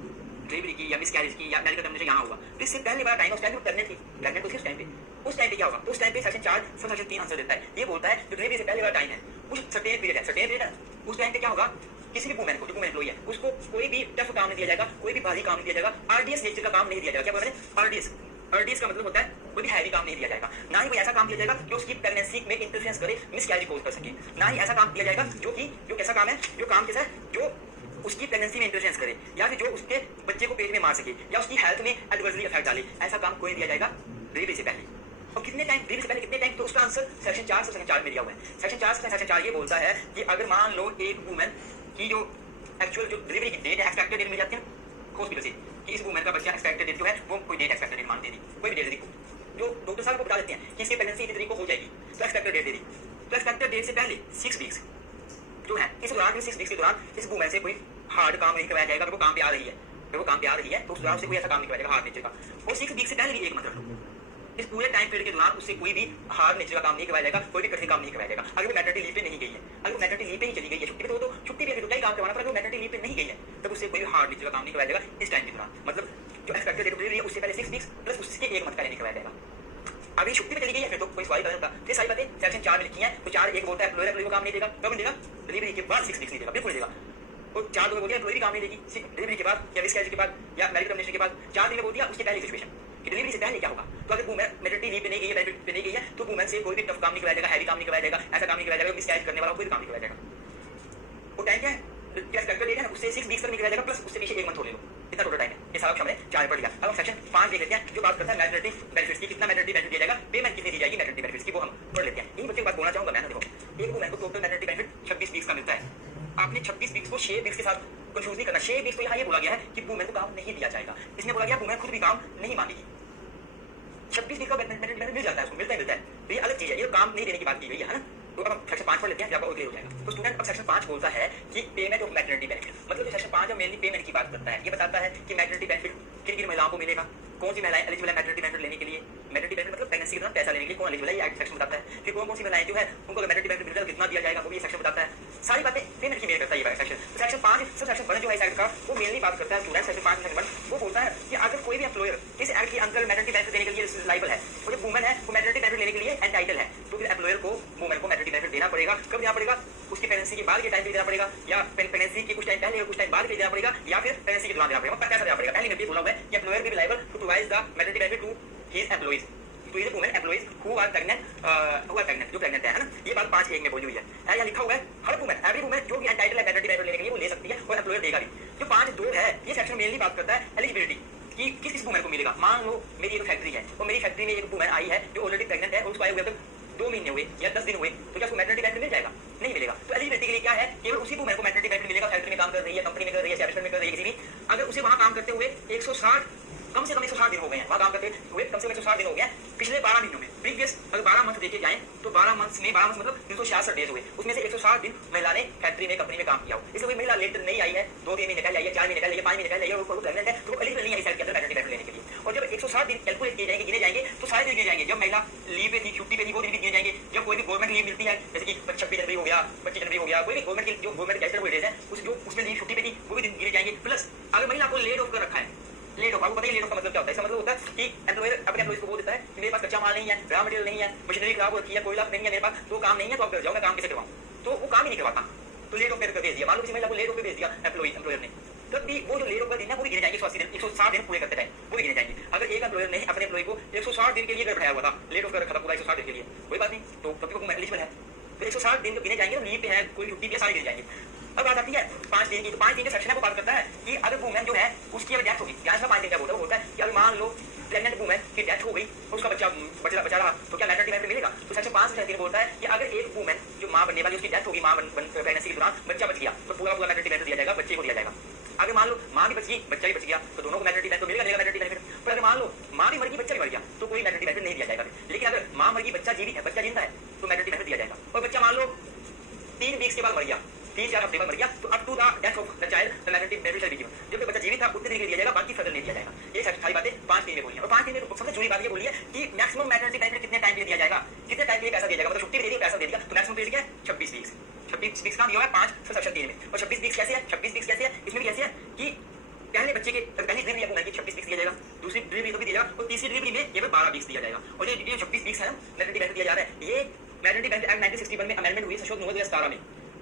डिलीवरी की या मिसकैरेज की या मेडिकल टर्मिनेशन यहाँ हुआ, तो इससे पहले वाला टाइम उस टाइम प्रेग्नेंट थी, प्रेग्नेंट थी उस टाइम पे क्या होगा? उस टाइम पे सेक्शन 4 सब सेक्शन 3 आंसर देता है। ये बोलता है जो डिलीवरी से पहले वाला टाइम है उस सर्टेन पीरियड है, उस टाइम पे क्या होगा, किसी भी वुमेन को जो वुमेन एम्प्लॉई है उसको कोई भी टफ काम नहीं दिया जाएगा, कोई भी भारी काम नहीं दिया जाएगा, आरडीएस नेचर का काम नहीं दिया जाएगा। क्या बोल रहे हैं? आरडीएस का मतलब होता है कोई भी हैवी काम नहीं दिया जाएगा, ना ही कोई ऐसा काम दिया जाएगा जो उसकी प्रेगनेंसी में इंटरफेरेंस करे, मिसकैरेज कॉज कर सके, ना ही ऐसा काम दिया जाएगा जो कैसा काम है, जो काम कैसा है जो उसकी प्रेगनेंसी में इंटरफेरेंस करे, या फिर जो उसके बच्चे को पेट में मार सके, या उसकी हेल्थ में एडवर्सली इफेक्ट डाले, ऐसा काम कोई दिया जाएगा डिलीवरी से पहले। और कितने टाइम, डिलीवरी से पहले कितने टाइम? तो उसका आंसर सेक्शन 4 से सेक्शन 4 में दिया हुआ है। सेक्शन 4 से सेक्शन 4 ये बोलता है कि अगर मान लो एक वुमेन की जो एक्चुअल जो डिलीवरी की डेट है, एक्सपेक्टेड डेट मिल जाती है हॉस्पिटल से कि इस वुमेन का बच्चा एक्सपेक्टेड डेट जो है वो कोई डेट एक्सपेक्टेड डेट मान दे दी, कोई भी डेट दे दी, जो डॉक्टर साहब को बता देते हैं कि इसकी प्रेगनेंसी इतनी तारीख को हो जाएगी, तो एक्सपेक्टेड डेट दे दी। तो एक्सपेक्टेड डेट से पहले 6 वीक्स जो है, इस दौरान 6 वीक्स के दौरान इस वुमेन से कोई हार्ड काम नहीं करवाया जाएगा। अगर वो काम पे आ रही है, अगर वो काम पे आ रही है तो उस दौरान से कोई ऐसा काम नहीं करवाया जाएगा हार्ड नेचर का। और 6 वीक्स से पहले भी एक मंथ रख लो, इस पूरे टाइम पीरियड के दौरान उससे कोई भी हार्ड नेचर का काम नहीं करवाया जाएगा, कोई भी कठिन काम नहीं करवाया जाएगा। अगर वो मैटरनिटी लीव पे नहीं गई है, अगर वो मैटरनिटी लीव पे ही चली गई है, छुट्टी पे तो छुट्टी पे तो कई काम करवाना, पर अगर वो मैटरनिटी लीव पे नहीं गई है तब उससे कोई हार्ड नेचर का काम नहीं करवाया जाएगा इस टाइम के दौरान। मतलब जो एक्सपेक्टेड डेट डिलीवरी है उससे पहले 6 वीक्स प्लस उसके 1 मंथ का नहीं करवाया जाएगा। अभी छुट्टी पे चली गई है फिर तो कोई सवाल नहीं होता। ये सारी बातें सेक्शन 4 में लिखी हैं। तो 4-1 बोलता है एम्प्लॉयर को काम नहीं देगा, कब देगा? डिलीवरी के बाद 6 वीक्स नहीं देगा, बिल्कुल देगा। और 4-2 में बोल दिया एम्प्लॉय काम नहीं देगी डिलीवरी के बाद या मिसकैरेज के बाद या मेडिकल टर्मिनेशन के बाद। 4-3 में बोल दिया उसके पहले सिचुएशन कि डिलीवरी से पहले क्या होगा। तो अगर वुमेन मैटरनिटी लीव पे नहीं गई है, बेनिफिट पे नहीं गई है, तो वुमेन से कोई भी टफ काम नहीं करवाया जाएगा, हैवी काम नहीं करवाया जाएगा, ऐसा काम नहीं करवाया जाएगा, मिसकैरेज करने वाला कोई भी काम नहीं करवाया जाएगा। वो टाइम क्या है, क्या एक्सपेक्टेड डेट है उससे 6 वीक्स तक नहीं करवाया जाएगा, प्लस उससे पीछे 1 मंथ हो ले लो, इतना टोटल टाइम है। ये सारा हमने 4 पढ़ लिया। अब हम सेक्शन 5 देख लेते हैं जो बात करता है मैटरनिटी बेनिफिट्स की, कितना मैटरनिटी बेनिफिट दिया जाएगा, पेमेंट कितनी दी जाएगी मैटरनिटी बेनिफिट्स की, वो हम पढ़ लेते हैं। इन बच्चे की बात बोलना चाहूंगा मैं, देखो एक वुमेन को टोटल मैटरनिटी बेनिफिट 26 वीक्स का मिलता है, आपने 26 वीक्स को 6 वीक्स के साथ कंफ्यूज नहीं करना। 6 वीक्स तो यहाँ ये बोला गया है कि वुमेन को काम नहीं दिया जाएगा, इसमें बोला गया वुमेन खुद भी काम नहीं मांगेगी। 26 वीक का मैटरनिटी बेनिफिट मिल जाता है, उसको मिलता है। तो ये अलग चीज है, ये काम नहीं देने की बात की गई है ना। तो अब हम सेक्शन 5 पढ़ लेते हैं, फिर आपको क्लियर हो जाएगा। तो स्टूडेंट अब सेक्शन 5 बोलता है कि पेमेंट ऑफ मैटरनिटी बेनिफिट, मतलब सेक्शन 5 है मेनली पेमेंट की बात करता है। ये बताता है कि मैटरनिटी बेनिफिट किन किन महिलाओं को मिलेगा, कौन सी महिलाएं एलिजिबल है मैटरनिटी बेनिफिट लेने के लिए। मैटरनिटी बेनिफिट मतलब प्रेगनेंसी के दौरान पैसा लेने के लिए कौन एलिजिबल है, ये सेक्शन बताता है। फिर कौन कौन सी महिलाएं जो है उनको मैटरनिटी बेनिफिट मिलेगा, कितना दिया जाएगा, वो भी सेक्शन बताता है। सारी बातें पेमेंट की मेल करता है ये सेक्शन। तो सेक्शन 5 सब सेक्शन 1 जो है एक्ट का, वो मेनली बात करता है स्टूडेंट। सेक्शन 5 सेक्शन 1 वो बोलता है कि अगर कोई भी एम्प्लॉयर इस एक्ट के अंदर मैटरनिटी बेनिफिट देने के लिए लायबल है, और जो वुमेन है वो मैटरनिटी बेनिफिट लेने के लिए एंटाइटल है, तो फिर एम्प्लॉयर को वुमेन को मैटरनिटी बेनिफिट देना पड़ेगा। कब देना पड़ेगा, उसकी प्रेगनेंसी के बाद के टाइम पे देना पड़ेगा, या प्रेगनेंसी के कुछ टाइम पहले और कुछ टाइम बाद के देना पड़ेगा, या फिर प्रेगनेंसी के दौरान देना पड़ेगा। पैसा देना पड़ेगा। पहले में भी बोला हुआ है कि एम्प्लॉयर भी liable to provide the maternity benefit to his employees, to his women employees who are pregnant, जो प्रेग्नेंट है ना। ये बात 5 1 में बोली हुई है। यहाँ लिखा हुआ है हर वुमेन, एवरी वुमेन जो भी एंटाइटल है मैटरनिटी बेनिफिट लेने के लिए वो ले सकती है और एम्प्लॉयर देगा भी। जो 5 2 है ये सेक्शन मेनली बात करता है एलिजिबिलिटी कि किस किस वुमेन को मिलेगा। मान लो मेरी एक फैक्ट्री है और मेरी फैक्ट्री में एक वुमेन आई है जो ऑलरेडी प्रेग्नेंट है और उसको आए हुए तक 2 महीने हुए या 10 दिन हुए, तो क्या उसको मैटरनिटी बेनिफिट मिल जाएगा? नहीं मिलेगा। तो एलिजिबिलिटी के लिए क्या है, केवल उसी वुमेन को मैटरनिटी बेनिफिट मिलेगा। फैक्ट्री में काम कर रही है, कंपनी में कर रही है, एस्टैब्लिशमेंट में कर रही है, किसी भी, अगर उसे वहां काम करते हुए 160 कम से कम 160 दिन हो गए हैं, वहां काम करते हुए कम से कम 160 दिन हो गए हैं पिछले 12 महीनों में। प्रीवियस अगर 12 मंथ देखे जाए तो 12 मंथ में 12 मंथ मतलब 366 डेज हुए, उसमें से 160 दिन महिला ने फैक्ट्री में कंपनी में काम किया हो। इसलिए कोई महिला लेट नहीं आई है, 2-3 महीने पहले आई है, 4 महीने पहले आई है, 5 महीने पहले आई है, वो प्रेग्नेंट है, तो वो एलिजिबल नहीं है इस साइड के अंदर मैटरनिटी बेनिफिट लेने के लिए। और जब 160 दिन कैलकुलेट किए जाएंगे, गिने जाएंगे, तो सारे दिन गिने जाएंगे। जब महिला लीव पे थी, छुट्टी पे थी, वो दिन भी गिने जाएंगे। जब कोई भी गवर्नमेंट लीव मिलती है, जैसे कि 26 जनवरी हो गया, 25 जनवरी हो गया, कोई भी गवर्नमेंट की जो गवर्नमेंट गैजेटेड हॉलीडेज है उस जो उसमें लीव छुट्टी पे थी वो भी दिन गिने जाएंगे। प्लस अगर महिला को लेट ऑफ कर रखा है, लेट ऑफ, आपको पता है लेट ऑफ का मतलब क्या होता है? इसका मतलब होता है कि एम्प्लॉयर अपने एम्प्लॉइज को बोल देता है कि मेरे पास कच्चा माल नहीं है, रॉ मटेरियल नहीं है, मशीनरी खराब हो रखी है, कोयला नहीं है मेरे पास, तो काम नहीं है, तो आप कर जाओ, मैं काम कैसे करवाऊं? तो वो काम ही नहीं करवाता, तो लेट ऑफ कर भेज दिया। मान लो किसी महिला को लेट ऑफ पे भेज दिया एम्प्लॉयर ने, तब भी वो जो लेट ऑफ का दिन है वो भी गिने जाएंगे। 180 दिन 160 दिन पूरे करते टाइम वो भी गिने जाएंगे। अगर एक एम्प्लॉयर ने अपने एम्प्लॉय को 160 दिन के लिए बैठाया हुआ था, लेट ऑफ कर रखा था पूरा 160 दिन के लिए, कोई बात नहीं, तो तब भी वो एलिजिबल है। तो 160 दिन गिने जाएंगे, लीव पे है, कोई छुट्टी पे, सारे गिने जाएंगे। अब बात आती है 5 दिन की। तो 5 दिन का सेक्शन है वो बात करता है कि अगर वुमेन जो है उसकी अगर डेथ होगी, यहाँ से 5 दिन का बोलता है, वो बोलता है कि अगर मान लो प्रेग्नेंट वुमेन की डेथ हो गई और उसका बच्चा रहा, तो क्या मैटरनिटी बेनिफिट मिलेगा? तो सेक्शन 5 से 3 बोलता है कि अगर एक वुमेन जो मां बनने वाली उसकी डेथ होगी, मां प्रेगनेंसी के दौरान बच्चा बच गया, तो पूरा मैटरनिटी बेनिफिट दिया जाएगा, बच्चे को दिया जाएगा। अगर मान लो मां भी बच गई, बच्चा भी बच गया, तो दोनों को मैटरनिटी बेनिफिट मिलेगा मैटरनिटी बेनिफिट। पर अगर मान लो मां भी मर गई, बच्चा भी मर गया, तो कोई मैटरनिटी बेनिफिट नहीं दिया जाएगा। लेकिन अगर मां मर गई, बच्चा जीवित है, बच्चा जिंदा है, तो मैटरनिटी बेनिफिट दिया जाएगा। और बच्चा मान लो 3 वीक्स के बाद मर गया, 3-4 हफ्ते बाद मर गया, तो up to the death of the child the maternity benefit shall be given. जब बच्चा जीवित था उतने दिन के दिया जाएगा, बाकी फर्दर नहीं दिया जाएगा। ये सारी बातें 5 दिन में बोली है। और 5 दिन में सबसे जुड़ी बात ये बोली है कि मैक्सिमम मैटरनिटी बेनिफिट कितने टाइम के लिए दिया जाएगा, कितने टाइम के लिए पैसा दिया जाएगा, मतलब छुट्टी भी दे दी, पैसा दे दिया, तो मैक्सिमम पीरियड क्या है? 26 वीक्स। 26 वीक्स का दिया हुआ है 5 सेक्शन 3 में। और 26 वीक्स कैसे है? 26 वीक्स कैसे है? इसमें भी कैसे है कि पहले बच्चे के पहली डिलीवरी आपको मैंने 26 वीक्स दिया जाएगा, दूसरी डिलीवरी को भी दिया जाएगा, और तीसरी डिलीवरी में ये 12 वीक्स दिया जाएगा। और ये 26 वीक्स है ना मैटरनिटी बेनिफिट दिया जा रहा है, ये मैटरनिटी बेनिफिट एक्ट 1961 में अमेंडमेंट हुई, संशोधन हुआ 2017 में।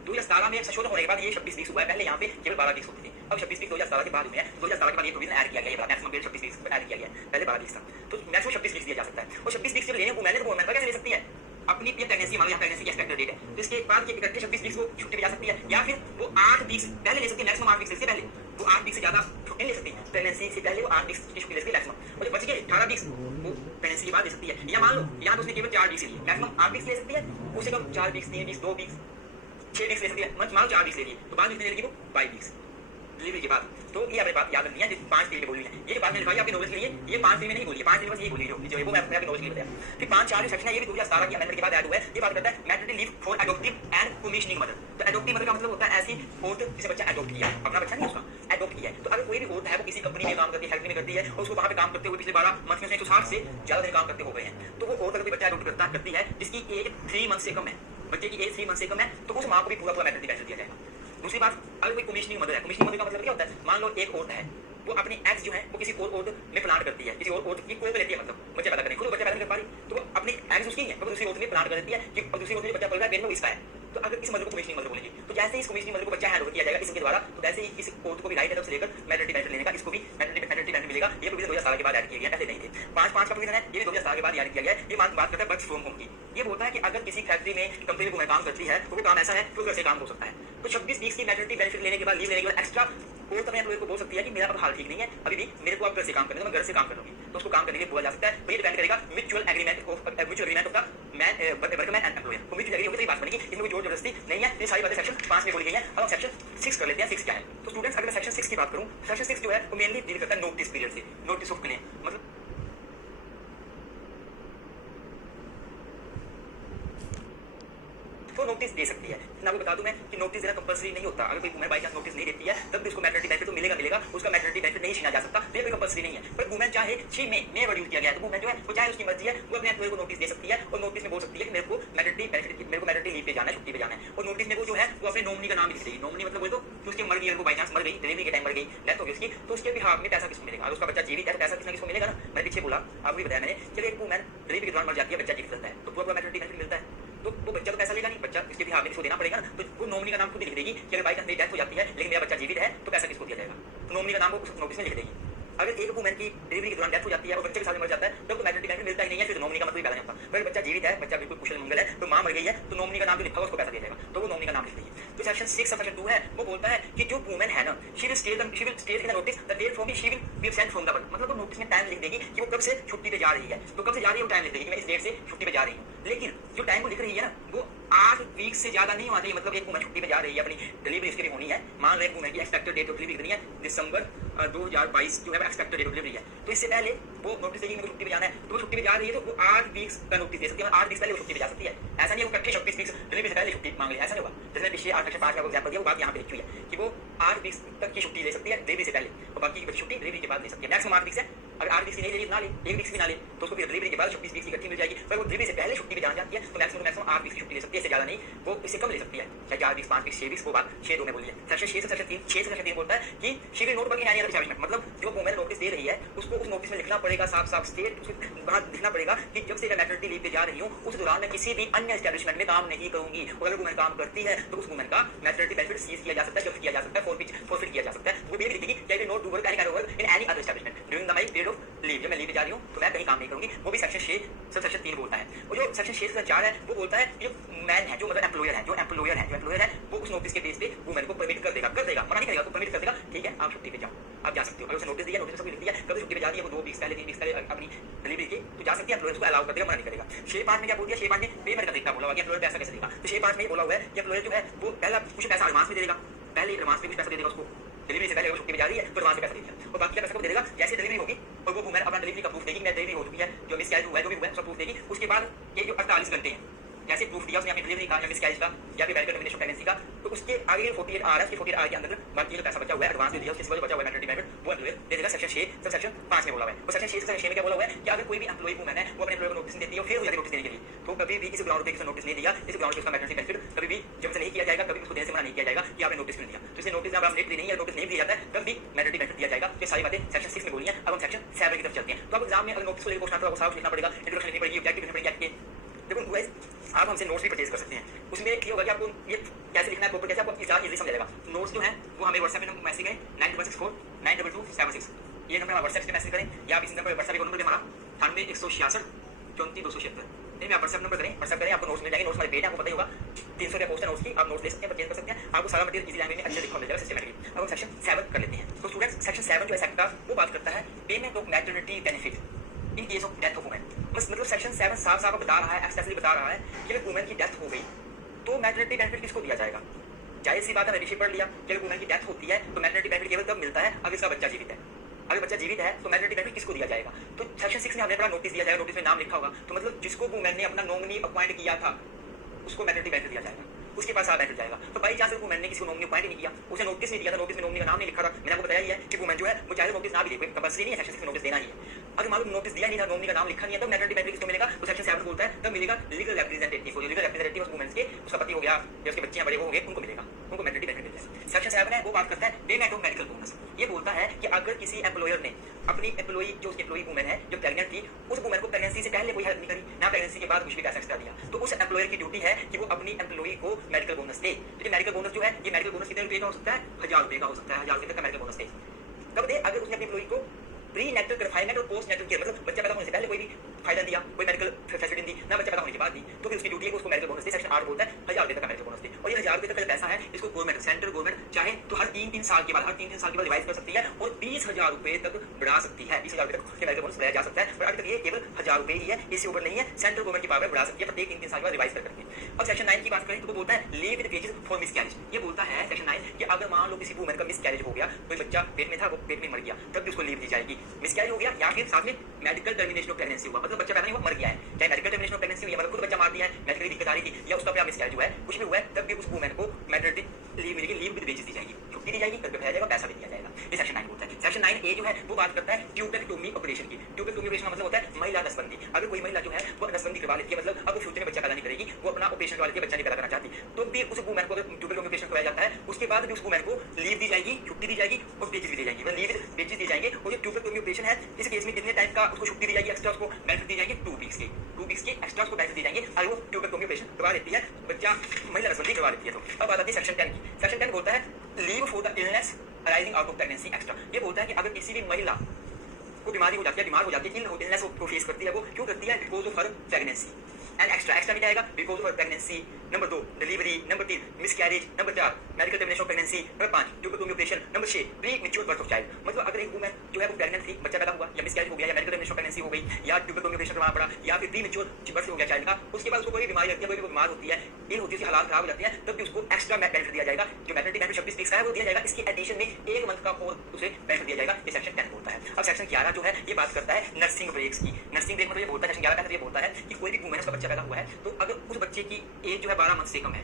2017 में संशोधन होने के बाद ये 26 वीक्स हुआ है। पहले यहाँ पे केवल 12 वीक्स होते थे, अब 26 वीक्स 2017 के बाद हुए हैं। 2017 के बाद ये प्रोविजन ऐड किया गया, मैक्सिमम पीरियड 26 वीक्स ऐड किया गया है, पहले 12 वीक्स था, तो मैक्सिमम 26 वीक्स दिया जा सकता है। और 26 वीक्स लेने को मैंने तो वुमेन कैसे ले सकती है? अपनी प्रेगनेंसी, मान लो प्रेगनेंसी की एक्सपेक्टेड डेट है, तो इसके बाद के इकट्ठे 26 वीक्स को छुट्टी पे जा सकती है, या फिर वो 8 वीक्स पहले ले सकती है, मैक्सिमम 8 वीक्स से पहले वो 8 वीक्स से ज्यादा छुट्टी ले सकती है। प्रेगनेंसी से पहले वो 8 वीक्स की छुट्टी ले सकती है मैक्सिमम, और जो बच गए 18 वीक्स वो प्रेगनेंसी के बाद ले सकती है। या मान लो यहाँ तो उसने केवल 4 वीक्स ली, मैक्सिमम 8 वीक्स ले सकती है, उससे कम 4 वीक्स, 3 वीक्स, 2 वीक्स, 6 वीक्स ले सकती है। मान लो 4 वीक्स ले ली, तो 5 वीक्स ले लेगी वो 22 वीक्स डिलीवरी के बाद। तो ये आपने बात याद रखनी है, 5 दिन में बोली है। ये जो बात मैंने लिखाई आपके नॉलेज के लिए, ये 5 दिन में नहीं बोली है, 5 दिन में बस ये बोली जो है वो मैं आपके नॉलेज के लिए बताया। फिर 5-4 सेक्शन है, ये भी 2017 की अमेंडमेंट के बाद ऐड हुआ है। ये बात करता है maternity leave for adaptive and commissioning mother. तो एडॉप्टिव मदर का मतलब होता है ऐसी औरत जिसे बच्चा एडॉप्ट किया, अपना बच्चा नहीं उसका एडॉप्ट किया है। तो अगर कोई भी औरत है वो किसी कंपनी में काम करती है, फैक्ट्री में करती है, और उसको वहां पे काम करते हुए पिछले 12 मंथ में 160 से ज्यादा दिन काम करते हो गए हैं, तो वो औरत अगर बच्चा एडॉप्ट करती है जिसकी एज 3 मंथ से कम है, बच्चे की एज 3 मंथ से कम है, तो उस मां को भी पूरा मैटरनिटी बेनिफिट दिया जाएगा। दूसरी बात, अगर कोई कमीशनिंग मदर है, कमीशनिंग मदर का मतलब क्या होता है? मान लो एक औरत है, वो अपनी एग्स जो है वो किसी और औरत में प्लांट करती है, किसी और औरत की कोई लेती है, मतलब बच्चा पैदा करने, खुद बच्चा पैदा नहीं कर पा रही, तो वो अपनी एग्स उसकी है, वो दूसरी औरत में प्लांट कर देती है कि दूसरी औरत में बच्चा पल रहा है, पेट में इसका है। तो अगर इस मदर को कमीशनिंग मदर बोलेगी, तो जैसे ही इस कमीशनिंग मदर को बच्चा हैंड ओवर किया जाएगा इसके द्वारा, तो वैसे ही इस औरत को भी राइट है तब से लेकर मैटरनिटी बेनिफिट लेने का, इसको भी मैटरनिटी बेनिफिट मिलेगा। ये प्रोविजन 2017 के बाद ऐड किया गया, पहले नहीं थे। 5-5 का प्रोविजन है, ये भी 2017 के बाद ऐड किया गया है। ये बात करता है वर्क फ्रॉम होम की। ये बोलता है कि अगर किसी फैक्ट्री में, कंपनी में काम करती है, तो वो काम ऐसा है तो घर से काम हो सकता है। तो 26 वीक्स की मैटरनिटी बेनिफिट लेने के बाद, लीव लेने के बाद एक्स्ट्रा और अपने एम्प्लॉयर को बोल सकती है कि मेरा अब हाल ठीक नहीं है, अभी भी मेरे को आप घर से काम करने दो, मैं घर से काम करूंगी, तो उसको काम करने के लिए बोला जा सकता है। तो ये डिपेंड करेगा mutual agreement of the workman and employer को म्यूचुअली एग्री होगी तो ये बात बनेगी, इसमें कोई जोर जबरदस्ती नहीं है। ये सारी बातें सेक्शन 5 में बोली गई है। अब हम सेक्शन 6 कर लेते हैं। 6 क्या है? तो स्टूडेंट्स अगर मैं सेक्शन 6 की बात करूं, सेक्शन 6 जो है वो मेनली डील करता है नोटिस पीरियड से, नोटिस ऑफ क्लेम। मतलब तो नोटिस दे सकती है। मैं आपको बता दूं मैं कि नोटिस देना कंपल्सरी नहीं होता। अगर कोई वुमेन बाई चांस नोटिस नहीं देती है तब भी उसको मैटरनिटी बेनिफिट तो मिलेगा, उसका मैटरनिटी बेनिफिट नहीं छीना जा सकता, तो ये कोई कंपल्सरी नहीं है। पर वुमेन चाहे शी में वर्ड यूज किया गया है, तो वुमेन जो है वो चाहे उसकी मर्जी है, वो अपने एम्प्लॉयर को नोटिस दे सकती है और नोटिस में बोल सकती है कि मेरे को मैटरनिटी बेनिफिट, मेरे को मैटरनिटी लीव पे जाना है, छुट्टी पे जाना है। और नोटिस में वो जो है वो अपने नॉमिनी का नाम लिख देगी। नॉमिनी मतलब बोल दो कि उसकी मर गई, वो बाई चांस मर गई, डिलीवरी के टाइम मर गई, डेथ हो गई उसकी, तो उसके बिहाफ में पैसा किसको मिलेगा? अगर उसका बच्चा जीवित है तो पैसा किसना किसको मिलेगा ना। मैंने पीछे बोला, आपको भी बताया मैंने, चलिए एक वुमेन डिलीवरी के दौरान मर जाती है, बच्चा जीवित रहता है, तो पूरा मैटरनिटी बेनिफिट मिलता है, तो वो बच्चा तो पैसा लेगा नहीं, बच्चा इसके बिहाफ में इसको देना पड़ेगा ना। तो वो नॉमिनी का नाम खुद लिख देगी कि अगर बाई चांस मेरी डेथ हो जाती है लेकिन मेरा बच्चा जीवित है तो पैसा किसको दिया जाएगा, तो नॉमिनी का नाम वो उस नोटिस में लिख देगी। अगर एक वुमेन की डिलीवरी के दौरान डेथ हो जाती है और बच्चे के साथ मर जाता है तब तो मैटरनिटी बेनिफिट मिलता ही नहीं है, फिर नॉमिनी का मतलब पैदा नहीं होता। पर बच्चा जीवित है, बच्चा बिल्कुल कुशल मंगल है, तो मां मर गई है तो नॉमिनी का नाम जो लिखा हुआ उसको पैसा दिया जाएगा, तो वो नॉमिनी का नाम लिख देगी। तो सेक्शन 6 सेक्शन 2 है वो बोलता है कि जो वुमेन है ना, she will state in the notice the date from which she will be absent from the work. मतलब वो नोटिस में टाइम लिख देगी कि वो कब से छुट्टी पे जा रही है, तो कब से जा रही है वो टाइम लिख देगी कि मैं इस डेट से छुट्टी पे जा रही हूं। लेकिन जो टाइम वो लिख रही है ना वो 8 वीक से ज्यादा नहीं होना चाहिए। मतलब एक वुमेन छुट्टी पे जा रही है, अपनी डिलीवरी इसके भी होनी है, मान लो एक वुमेन की एक्सपेक्टेड डेट ऑफ डिलीवरी कितनी है, दिसंबर 2022 जो है एक्सपेक्टेड डेट ऑफ डिलीवरी है, तो इससे पहले वो नोटिस देगी मेरे को छुट्टी पे जाना है, तो वो छुट्टी पे जा रही है तो वो 8 वीक्स का नोटिस दे सकती है, 8 वीक्स पहले वो छुट्टी पे जा सकती है। ऐसा नहीं वो इकट्ठे 26 वीक्स डिलीवरी से पहले छुट्टी मांग ले, ऐसा नहीं होगा। जैसे पिछले 8 सेक्शन 5 का एग्जांपल दिया, वो बात यहाँ पे लिखी हुई है कि वो 8 वीक्स तक की छुट्टी ले सकती है डिलीवरी से पहले, और बाकी की छुट्टी डिलीवरी के बाद ले सकती है। मैक्सिमम 8 वीक्स है, अगर 8 वीक्स की नहीं ले ना ले, 1 वीक्स भी ना ले, तो उसको फिर डिलीवरी के बाद 26 वीक्स की इकट्ठी मिल जाएगी। पर वो डिलीवरी से पहले छुट्टी पे जाना चाहती है तो मैक्सिमम 8 वीक्स की छुट्टी ले सकती है, इससे ज्यादा नहीं, वो इससे कम ले सकती है, चाहे 4 वीक्स 5 वीक्स 6 वीक्स, वो बात 6 में बोली है। सेक्शन 6 से सेक्शन 3 6 से सेक्शन 3 बोलता है कि she will note work in any other establishment. मतलब जो वुमेन नोटिस दे रही है उसको उस नोटिस में लिखना पड़ेगा, साफ साफ स्टेट उसको वहां लिखना पड़ेगा कि जब से मैं मैटरनिटी लीव पे जा रही हूं उस दौरान मैं किसी भी अन्य एस्टैब्लिशमेंट में काम नहीं करूंगी। और अगर वुमेन काम करती है तो उस वुमेन का मैटरनिटी बेनिफिट सीज किया जा सकता है, जब्त किया जा सकता है, फॉरफिट किया जा सकता है। वो भी लिखेगी कि I will not do work any kind of work in any other establishment during the my period of leave. जब मैं लीव पे जा रही हूं तो मैं कहीं काम नहीं करूंगी, वो भी सेक्शन 6 सब सेक्शन 3 बोलता है। और जो सेक्शन 6 से 4 है वो बोलता है कि जो मैन है, जो मतलब एम्प्लॉयर है वो उस नोटिस के बेस पे वुमेन को परमिट कर देगा, मना नहीं करेगा, तो परमिट कर देगा, ठीक है आप छुट्टी पे जाओ, आप जा सकते हो। अगर उसे नोटिस दिया, नोटिस में लिख दिया कब छुट्टी पे जा रही है, वो 2 वीक्स पहले 3 वीक्स पहले अपनी डिलीवरी की, तो जा सकती है, एम्प्लॉयर उसको अलाउ कर देगा, मना नहीं करेगा। 6.5 में क्या बोल दिया, 6.5 में पेमेंट का तरीका बोला हुआ कि एम्प्लॉयर पैसा कैसे देगा। तो 6.5 में बोला हुआ है कि एम्प्लॉयर जो है वो पहला कुछ पैसा एडवांस में दे देगा, पहले एडवांस में कुछ पैसा दे देगा उसको, डिलीवरी से पहले अगर छुट्टी पे जा रही है तो एडवांस में पैसा दे दिया, और बाकी का पैसा कब दे देगा, जैसे डिलीवरी होगी और वो वुमेन अपना डिलीवरी का प्रूफ देगी, मैं डिलीवरी हो चुकी है, जो मिसकैरेज हुआ है, जो भी हुआ है उसका प्रूफ देगी। उसके बाद ये जो 48 घंटे हैं जैसे प्रूफ दिया उसने अपनी डिलीवरी का या मिसकैरेज का या फिर मेडिकल टर्मिनेशन प्रेगनेंसी का, तो उसके आगे 48 आवर है, उसके 48 आवर के अंदर बाकी जो पैसा बचा हुआ है एडवांस दे दिया, उसके सिवा जो बचा हुआ है मैटरनिटी बेनिफिट वो एम्प्लॉयर दे देगा। सेक्शन 6 सब सेक्शन 5 में बोला हुआ है। और सेक्शन 6 से सेक्शन 6 में क्या बोला हुआ है कि अगर कोई भी एम्प्लॉई वुमेन है वो अपने एम्प्लॉयर को नोटिस देती है, फिर हो जाती है नोटिस देने के लिए, तो कभी भी इस ग्राउंड पे किसी नोटिस नहीं दिया, इस ग्राउंड पे उसका मैटरनिटी बेनिफिट कभी भी जब से नहीं किया जाएगा, कभी उसको देने से मना नहीं किया जाएगा कि आपने नोटिस क्यों दिया। तो इसे नोटिस जब आप दी नहीं है, नोटिस नहीं दिया जाता है तब भी मैटरनिटी बेनिफिट दिया जाएगा। ये सारी बातें सेक्शन 6 में बोली है। अब हम सेक्शन 7 की तरफ चलते हैं। तो अब एग्जाम में अगर नोटिस को लेकर क्वेश्चन आता है तो साफ लिखना पड़ेगा, इंट्रोडक्शन लिखनी पड़ेगी, ऑब्जेक्टिव लिखने पड़ेंगे। देखो गाइस आप हमसे नोट्स भी परचेज कर सकते हैं, उसमें ये होगा कि आपको ये कैसे लिखना है प्रॉपर, कैसे आपको इजीली समझ जाएगा। नोट्स जो है वो हमें व्हाट्सएप पे मैसेज करें 9164922276, ये नंबर हमारा व्हाट्सएप पे मैसेज करें, या आप इस नंबर पर व्हाट्सएप पे नंबर हमारा 98 166 34 276 में आप व्हाट्सएप नंबर करें, व्हाट्सएप करें, आपको नोट्स मिल जाएंगे। नोट्स हमारे पेड है, आपको पता ही होगा, 300 रुपये पोस्ट है नोट्स की, आप नोट्स ले सकते हैं, परचेज कर सकते हैं, आपको सारा मटेरियल इजी लैंग्वेज में अच्छे लिखा मिल जाएगा सिस्टमैटिकली। अब हम सेक्शन 7 कर लेते हैं। तो स्टूडेंट्स सेक्शन 7 जो है सेक्टर वो बात करता है payment of maternity benefit in case of death of women. बस मतलब सेक्शन 7 साफ साफ बता रहा है, एक्सप्रेसली बता रहा है कि अगर वुमेन की डेथ हो गई तो मैटरनिटी बेनिफिट किसको दिया जाएगा। जाहिर सी बात है, मैंने पढ़ लिया कि अगर वुमेन की डेथ होती है तो मैटरनिटी बेनिफिट केवल तब मिलता है अगर इसका बच्चा जीवित है। अगर बच्चा जीवित है तो मैटरनिटी बेनिफिट किसको दिया जाएगा। तो सेक्शन 6 में हमने पढ़ा नोटिस दिया जाएगा, नोटिस में नाम लिखा होगा, तो मतलब जिसको वुमेन ने अपना नॉमिनी अपॉइंट किया था उसको मैटरनिटी बेनिफिट दिया जाएगा, उसके पास बेनिफिट जाएगा। तो बाई चांस वुमेन ने किसी को नॉमिनी अपॉइंट नहीं किया, उसे नोटिस नहीं दिया था, नोटिस में नॉमिनी का नाम नहीं लिखा था, मैंने आपको बताया ही है कि वुमेन जो है वो चाहे नोटिस ना भी दे, कंपल्सरी नहीं है सेक्शन 6 में नोटिस देना ही है। अगर मालूम नोटिस दिया नहीं था, नॉमिनी का नाम लिखा नहीं है, तो मैटरनिटी बेनिफिट किसको मिलेगा, तो सेक्शन 7 बोलता है तब मिलेगा लीगल रिप्रेजेंटेटिव को, लीगल रिप्रेजेंटेटिव उस वुमेन के, उसका पति हो गया या उसके बच्चे बड़े हो गए, उनको मिलेगा, उनको मैटरनिटी बेनिफिट मिलेगा। सेक्शन 7 है वो बात करता है पेमेंट ऑफ मेडिकल बोनस। ये बोलता है कि अगर किसी एम्प्लॉयर ने अपनी एम्प्लॉई जो उसकी एम्प्लॉई वुमेन है जो प्रेग्नेंट थी, उस वुमेन को प्रेगनेंसी से पहले कोई हेल्प नहीं करी ना प्रेगनेंसी के बाद कुछ भी पैसा एक्स्ट्रा दिया, तो उस एम्प्लॉयर की ड्यूटी है कि वो अपनी एम्प्लॉई को मेडिकल बोनस दे। लेकिन मेडिकल बोनस जो है ये मेडिकल बोनस कितने रुपए का हो सकता है, 1000 रुपए का हो सकता है, 1000 रुपए तक का मेडिकल बोनस दे। कब दे, अगर उसने अपनी एम्प्लॉई को प्री नेटल कन्फाइनमेंट और पोस्ट नेटल केयर, मतलब बच्चा पैदा होने से पहले कोई भी फायदा दिया, कोई मेडिकल फैसिलिटी दी ना, बच्चा पैदा होने के बाद दी, तो फिर उसकी ड्यूटी है कि उसको मेडिकल बोनस दे। सेक्शन 8 बोलता है 1000 रुपए तक का मेडिकल बोनस दे। और ये 1000 रुपए तक का पैसा है इसको गवर्नमेंट, सेंट्रल गवर्नमेंट चाहे तो हर 3-3 साल के बाद रिवाइज कर सकती है और 20,000 रुपए तक बढ़ा सकती है। 20,000 रुपए तक मेरिट बोनस बढ़ाया जा सकता है, पर अभी तक ये केवल 1000 रुपए ही है, इससे ऊपर नहीं है। सेंट्रल गवर्नमेंट की पावर बढ़ा सकती है प्रत्येक 3-3 साल के बाद रिवाइज करके। अब सेक्शन 9 की बात करें तो वो बोलता है leave with wages for miscarriage. ये बोलता है सेक्शन 9 कि अगर मान लो किसी वुमेन का मिसकैरेज हो गया, कोई बच्चा पेट में था वो पेट में मर गया, तब भी उसको लीव दी जाएगी। मिसकैरेज हो गया या फिर साथ में मेडिकल टर्मिनेशन ऑफ प्रेगनेंसी हुआ, मतलब बच्चा पैदा नहीं हुआ मर गया है, चाहे मेडिकल टर्मिनेशन ऑफ प्रेगनेंसी हुई है, मतलब खुद बच्चा मार दिया है, मेडिकली दिक्कत आ रही थी या उसका अपना मिसकैरेज हुआ है, कुछ भी हुआ है, तब भी उस वुमेन को मैटरनिटी लीव मिलेगी, लीव विद वेजेस दी जाएगी, छुट्टी दी जाएगी, घर पे भेजा जाएगा, पैसा भी दिया जाएगा। ये सेक्शन 9 बोलता है। सेक्शन 9A जो है वो बात करता है ट्यूबेक्टोमी ऑपरेशन की। ट्यूबेक्टोमी ऑपरेशन का मतलब होता है महिला नसबंदी। अगर कोई महिला जो है वो नसबंदी करवा लेती है, मतलब अब वो फ्यूचर में बच्चा पैदा नहीं करेगी, वो अपना ऑपरेशन करवा लेती है, बच्चा नहीं पैदा करना चाहती, तो भी उस वुमेन को अगर ट्यूबेक्टोमी ऑपरेशन करवाया जाता है उसके बाद भी उस वुमेन को लीव दी जाएगी, छुट्टी दी जाएगी और वेजेस भी दी जाएगी, मतलब लीव वेजेस दी जाएंगे। और ये ट्यूबेक्टोमी ऑपरेशन है, इस केस में कितने टाइम का उसको छुट्टी दी जाएगी, एक्स्ट्रा उसको बेनिफिट दी जाएगी 2 वीक्स की एक्स्ट्रा उसको बेनिफिट दी जाएंगे अगर वो ट्यूबेक्टोमी ऑपरेशन करवा लेती है, बच्चा महिला नसबंदी करवा लेती है। तो अब बात आती है सेक्शन 10 की। सेक्शन 10 बोलता है leave for the illness arising out of pregnancy extra. ये बोलता है कि अगर किसी भी महिला को बीमारी हो जाती है, बीमार हो जाती है, इलनेस को फेस करती है, वो क्यों करती है, because of her pregnancy and extra मिल जाएगा because of her pregnancy. Number 2 delivery, number 3 miscarriage, number 4 medical termination of pregnancy, number 5 tubectomy operation, number 6 premature birth of child. मतलब अगर एक वुमेन जो है वो प्रेग्नेंट थी, बच्चा पैदा हुआ या मिसकैरेज हो गया या मेडिकल टर्मिनेशन ऑफ प्रेगनेंसी हो गई या ट्यूबेक्टोमी ऑपरेशन करवाना पड़ा या फिर प्री मैच्योर बर्थ हो गया चाइल्ड का, उसके बाद उसको कोई बीमारी लगती है, कोई बीमार होती है, ये होती है, हालात खराब हो जाती है, तब भी उसको एक्स्ट्रा बेनिफिट दिया जाएगा। जो मैटरनिटी बेनिफिट 26 वीक्स का है वो दिया जाएगा, इसकी एडिशन में 1 मंथ का और उसे बेनिफिट दिया जाएगा। ये सेक्शन 10 बोलता है। अब सेक्शन 11 जो है ये बात करता है नर्सिंग ब्रेक्स की। नर्सिंग ब्रेक मतलब ये बोलता है, सेक्शन 11 का ये बोलता है कि कोई भी वुमेन का बच्चा पैदा हुआ है तो अगर उस बच्चे की एज जो है 12 मंथ से कम है,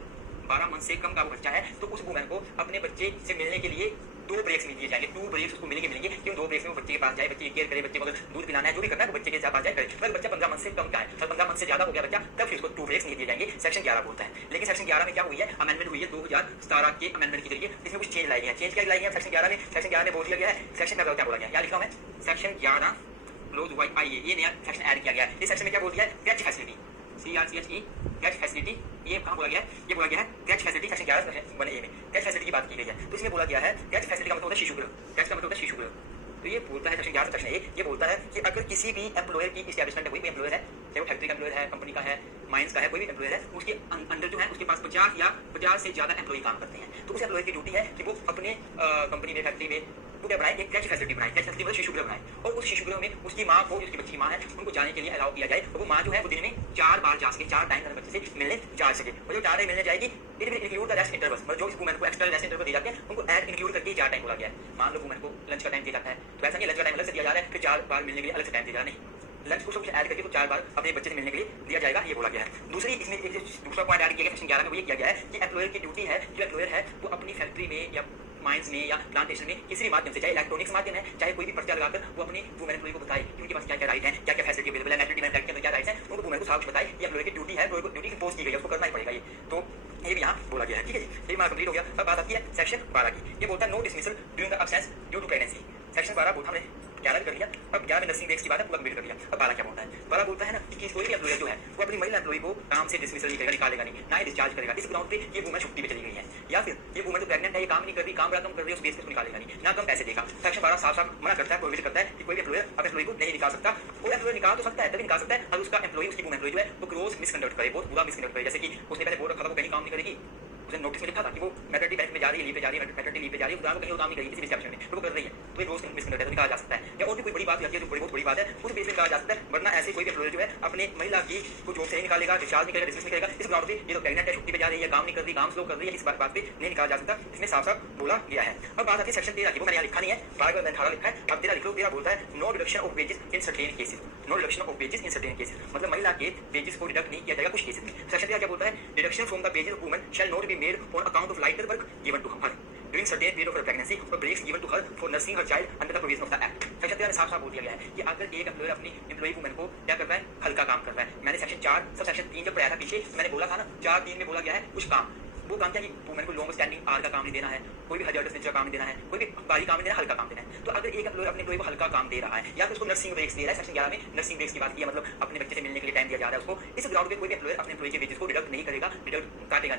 12 मंथ से कम का वो बच्चा है, तो उस वुमेन को अपने बच्चे से मिलने के लिए 2 ब्रेक्स मिल दिए जाएंगे। 2 ब्रेक्स उसको मिलेंगे क्यों 2 ब्रेक्स में वो बच्चे के पास जाए, बच्चे की केयर करे, बच्चे को अगर दूध पिलाना है, जो भी करना है वो बच्चे के पास जाए करे। अगर बच्चा 15 मंथ से कम का है, 15 मंथ से ज्यादा हो गया बच्चा, तब फिर उसको 2 ब्रेक्स नहीं दिए जाएंगे, सेक्शन 11 बोलता है। लेकिन सेक्शन 11 में क्या हुई है, अमेंडमेंट हुई है 2017 के अमेंडमेंट के जरिए, इसमें कुछ चेंज लाई गई है। चेंज क्या लाई है सेक्शन 11 में? सेक्शन 11 में बोल दिया गया है, सेक्शन में क्या बोला गया, क्या लिखा हुआ है, सेक्शन 11 क्लोज वाई आई, ये नया सेक्शन ऐड किया गया है। इस सेक्शन में क्या बोल दिया है, catch facility, CRCHE catch facility, ये कहाँ बोला गया है, ये बोला गया है कैच फैसिलिटी सेक्शन 11(1)A में कैच फैसिलिटी की बात की गई है। तो इसमें बोला गया है कैच फैसिलिटी का मतलब होता है शिशु गृह, कैच का मतलब होता है शिशु गृह। तो ये बोलता है सेक्शन 11 सेक्शन 1 ये बोलता है कि अगर किसी भी एम्प्लॉयर की इस्टेब्लिशमेंट है, कोई भी एम्प्लॉयर है, चाहे वो फैक्ट्री का एम्प्लॉयर है, कंपनी का है, माइंस का है, कोई भी एम्प्लॉयर है, उसके अंडर जो है उसके पास 50 या 50 से ज्यादा एम्प्लॉय काम करते हैं, तो उस एम्प्लॉयर की ड्यूटी है कि वो अपने कंपनी में, फैक्ट्री में वो क्या बनाए, एक कैच फैसिलिटी बनाए। कैच फैसिलिटी मतलब शिशु गृह बनाए, और उस शिशु गृह में उसकी माँ को, उसकी बच्ची की माँ है, उनको जाने के लिए अलाउ किया जाए, और वो माँ जो है वो दिन में 4 बार जा सके, 4 टाइम बच्चे से मिलने जा सके। और जो 4 टाइम मिलने जाएगी it will include the rest intervals, मतलब जो इस वुमेन को एक्स्ट्रा रेस्ट इंटरवल दिए जाते हैं उनको ऐड इंक्लूड करके 4 टाइम बोला गया है। मान लो वुमेन को लंच का टाइम दिया जाता है, तो ऐसा नहीं लंच का टाइम अलग से दिया जा रहा है, फिर 4 बार मिलने के लिए अलग से टाइम दिया जा रहा नहीं, लंच को सब कुछ ऐड करके तो 4 बार अपने बच्चे से मिलने के लिए दिया जाएगा, ये बोला गया है। दूसरी इसमें एक दूसरा पॉइंट ऐड किया गया सेक्शन 11 में, वो ये किया गया है कि एम्प्लॉयर की ड्यूटी है, जो एम्प्लॉयर है वो अपनी फैक्ट्री में या माइंस में या प्लांटेशन में किसी भी माध्यम से, चाहे इलेक्ट्रॉनिक्स माध्यम है, चाहे कोई भी पर्चा लगाकर वो अपनी वुमेन एम्प्लॉय को बताए कि उनके पास क्या क्या राइट है, क्या क्या फैसिलिटी अवेलेबल है, मैटरनिटी बेनिफिट के अंदर क्या राइट्स हैं, उनको वुमेन को साफ बताए। ये एम्प्लॉयर की ड्यूटी है, एम्प्लॉय को ड्यूटी इंपोज की गई है, उसको करना ही पड़ेगा ये, तो ये भी यहाँ बोला गया है। ठीक है जी, ये हमारा कंप्लीट हो गया। अब बात आती है सेक्शन 12 की। ये बोलता है no dismissal during the absence due to pregnancy. Section 12 बोलता हमने 11 कर लिया, अब 11 में नर्सिंग ब्रेक्स की बात है, पूरा कंप्लीट कर लिया। अब 12 क्या बोलता है, 12 बोलता है ना कि कोई भी एम्प्लॉयर जो है वो अपनी महिला एम्प्लॉय को काम से डिसमिसल नहीं करेगा, निकालेगा नहीं, ना ही डिस्चार्ज करेगा इस ग्राउंड पे ये वुमेन छुट्टी पे चली गई है, या फिर ये वुमेन तो प्रेग्नेंट है, ये काम नहीं कर रही, काम बड़ा कम कर रही है, उस बेस पे उसको निकालेगा नहीं, ना कम पैसे देगा। सेक्शन 12 साफ मना करता है, प्रोहिबिट करता है कि कोई भी एम्प्लॉयर अपने एम्प्लॉय को नहीं निकाल सकता। वो एम्प्लॉयर निकाल तो सकता है, तभी निकाल सकता है अगर उसका एम्प्लॉय, उसकी वुमेन एम्प्लॉय जो है वो ग्रोस मिसकंडक्ट करे, बहुत बुरा मिसकंडक्ट करे, जैसे कि उसने पहले बोर्ड रखा था वो कहीं काम नहीं करेगी, उसने नोटिस में लिखा था कि वो मैटरनिटी बेनिफिट में जा रही है, लीव पे जा रही है, मैटरनिटी लीव पे जा रही है, उदाहरण कहीं काम नहीं करेगी किसी भी एस्टेब्लिशमेंट में, तो वो कर रही है, तो ये ग्रोस मिसकंडक्ट है, तो निकाला जा सकता है। या और भी कोई बड़ी बात होती है, जो बहुत बड़ी बात है, उस बेस पे निकाला जा सकता है। वरना ऐसे कोई भी एम्प्लॉयर जो है अपने महिला की को जॉब से नहीं निकालेगा, डिस्चार्ज नहीं करेगा, डिसमिस नहीं करेगा, इस ग्राउंड पे ये तो प्रेग्नेंट है, छुट्टी पे जा रही है, काम नहीं कर रही, काम स्लो कर रही है, इस बात पे नहीं निकाला जा सकता, इसमें साफ साफ बोला गया है। अब बात आती है सेक्शन 13 की, वो मैंने यहाँ लिखा नहीं है, 12 लिखा है, अब 13 लिखो। 13 बोलता है no deduction of wages in certain cases, no deduction of wages in certain cases, मतलब महिला के वेजेस को डिडक्ट नहीं किया जाएगा कुछ केसेस में। सेक्शन 13 क्या बोलता है, deduction from the wages of woman shall not be made on account of lighter work given to her during certain period of her pregnancy or breaks given to her for nursing her child under the provision of the act। Section 13 में साफ साफ बोल दिया गया है कि अगर एक एम्प्लॉयर अपनी एम्प्लॉई वुमेन को क्या कर रहा है, हल्का काम कर रहा है। मैंने सेक्शन 4 सब सेक्शन 3 जब पढ़ाया था पीछे, मैंने बोला था ना 4(3) में बोला गया है कुछ काम, वो काम क्या कि वुमेन को लॉन्ग स्टैंडिंग आर का काम नहीं देना है, कोई भी हजार्डस नेचर का काम नहीं देना है, कोई भी भारी काम नहीं देना, हल्का काम देना है। तो अगर एक एम्प्लॉयर अपने एम्प्लॉय को हल्का काम दे रहा है या फिर उसको नर्सिंग ब्रेक्स दे रहा है, सेक्शन 11 में नर्सिंग ब्रेक्स की बात की है, मतलब अपने बच्चे से मिलने के लिए टाइम दिया जा रहा है उसको, इस ग्राउंड पे कोई भी एम्प्लॉयर अपने एम्प्लॉय के वेजेस को डिडक्ट नहीं करेगा, डिडक्ट काटेगा नहीं।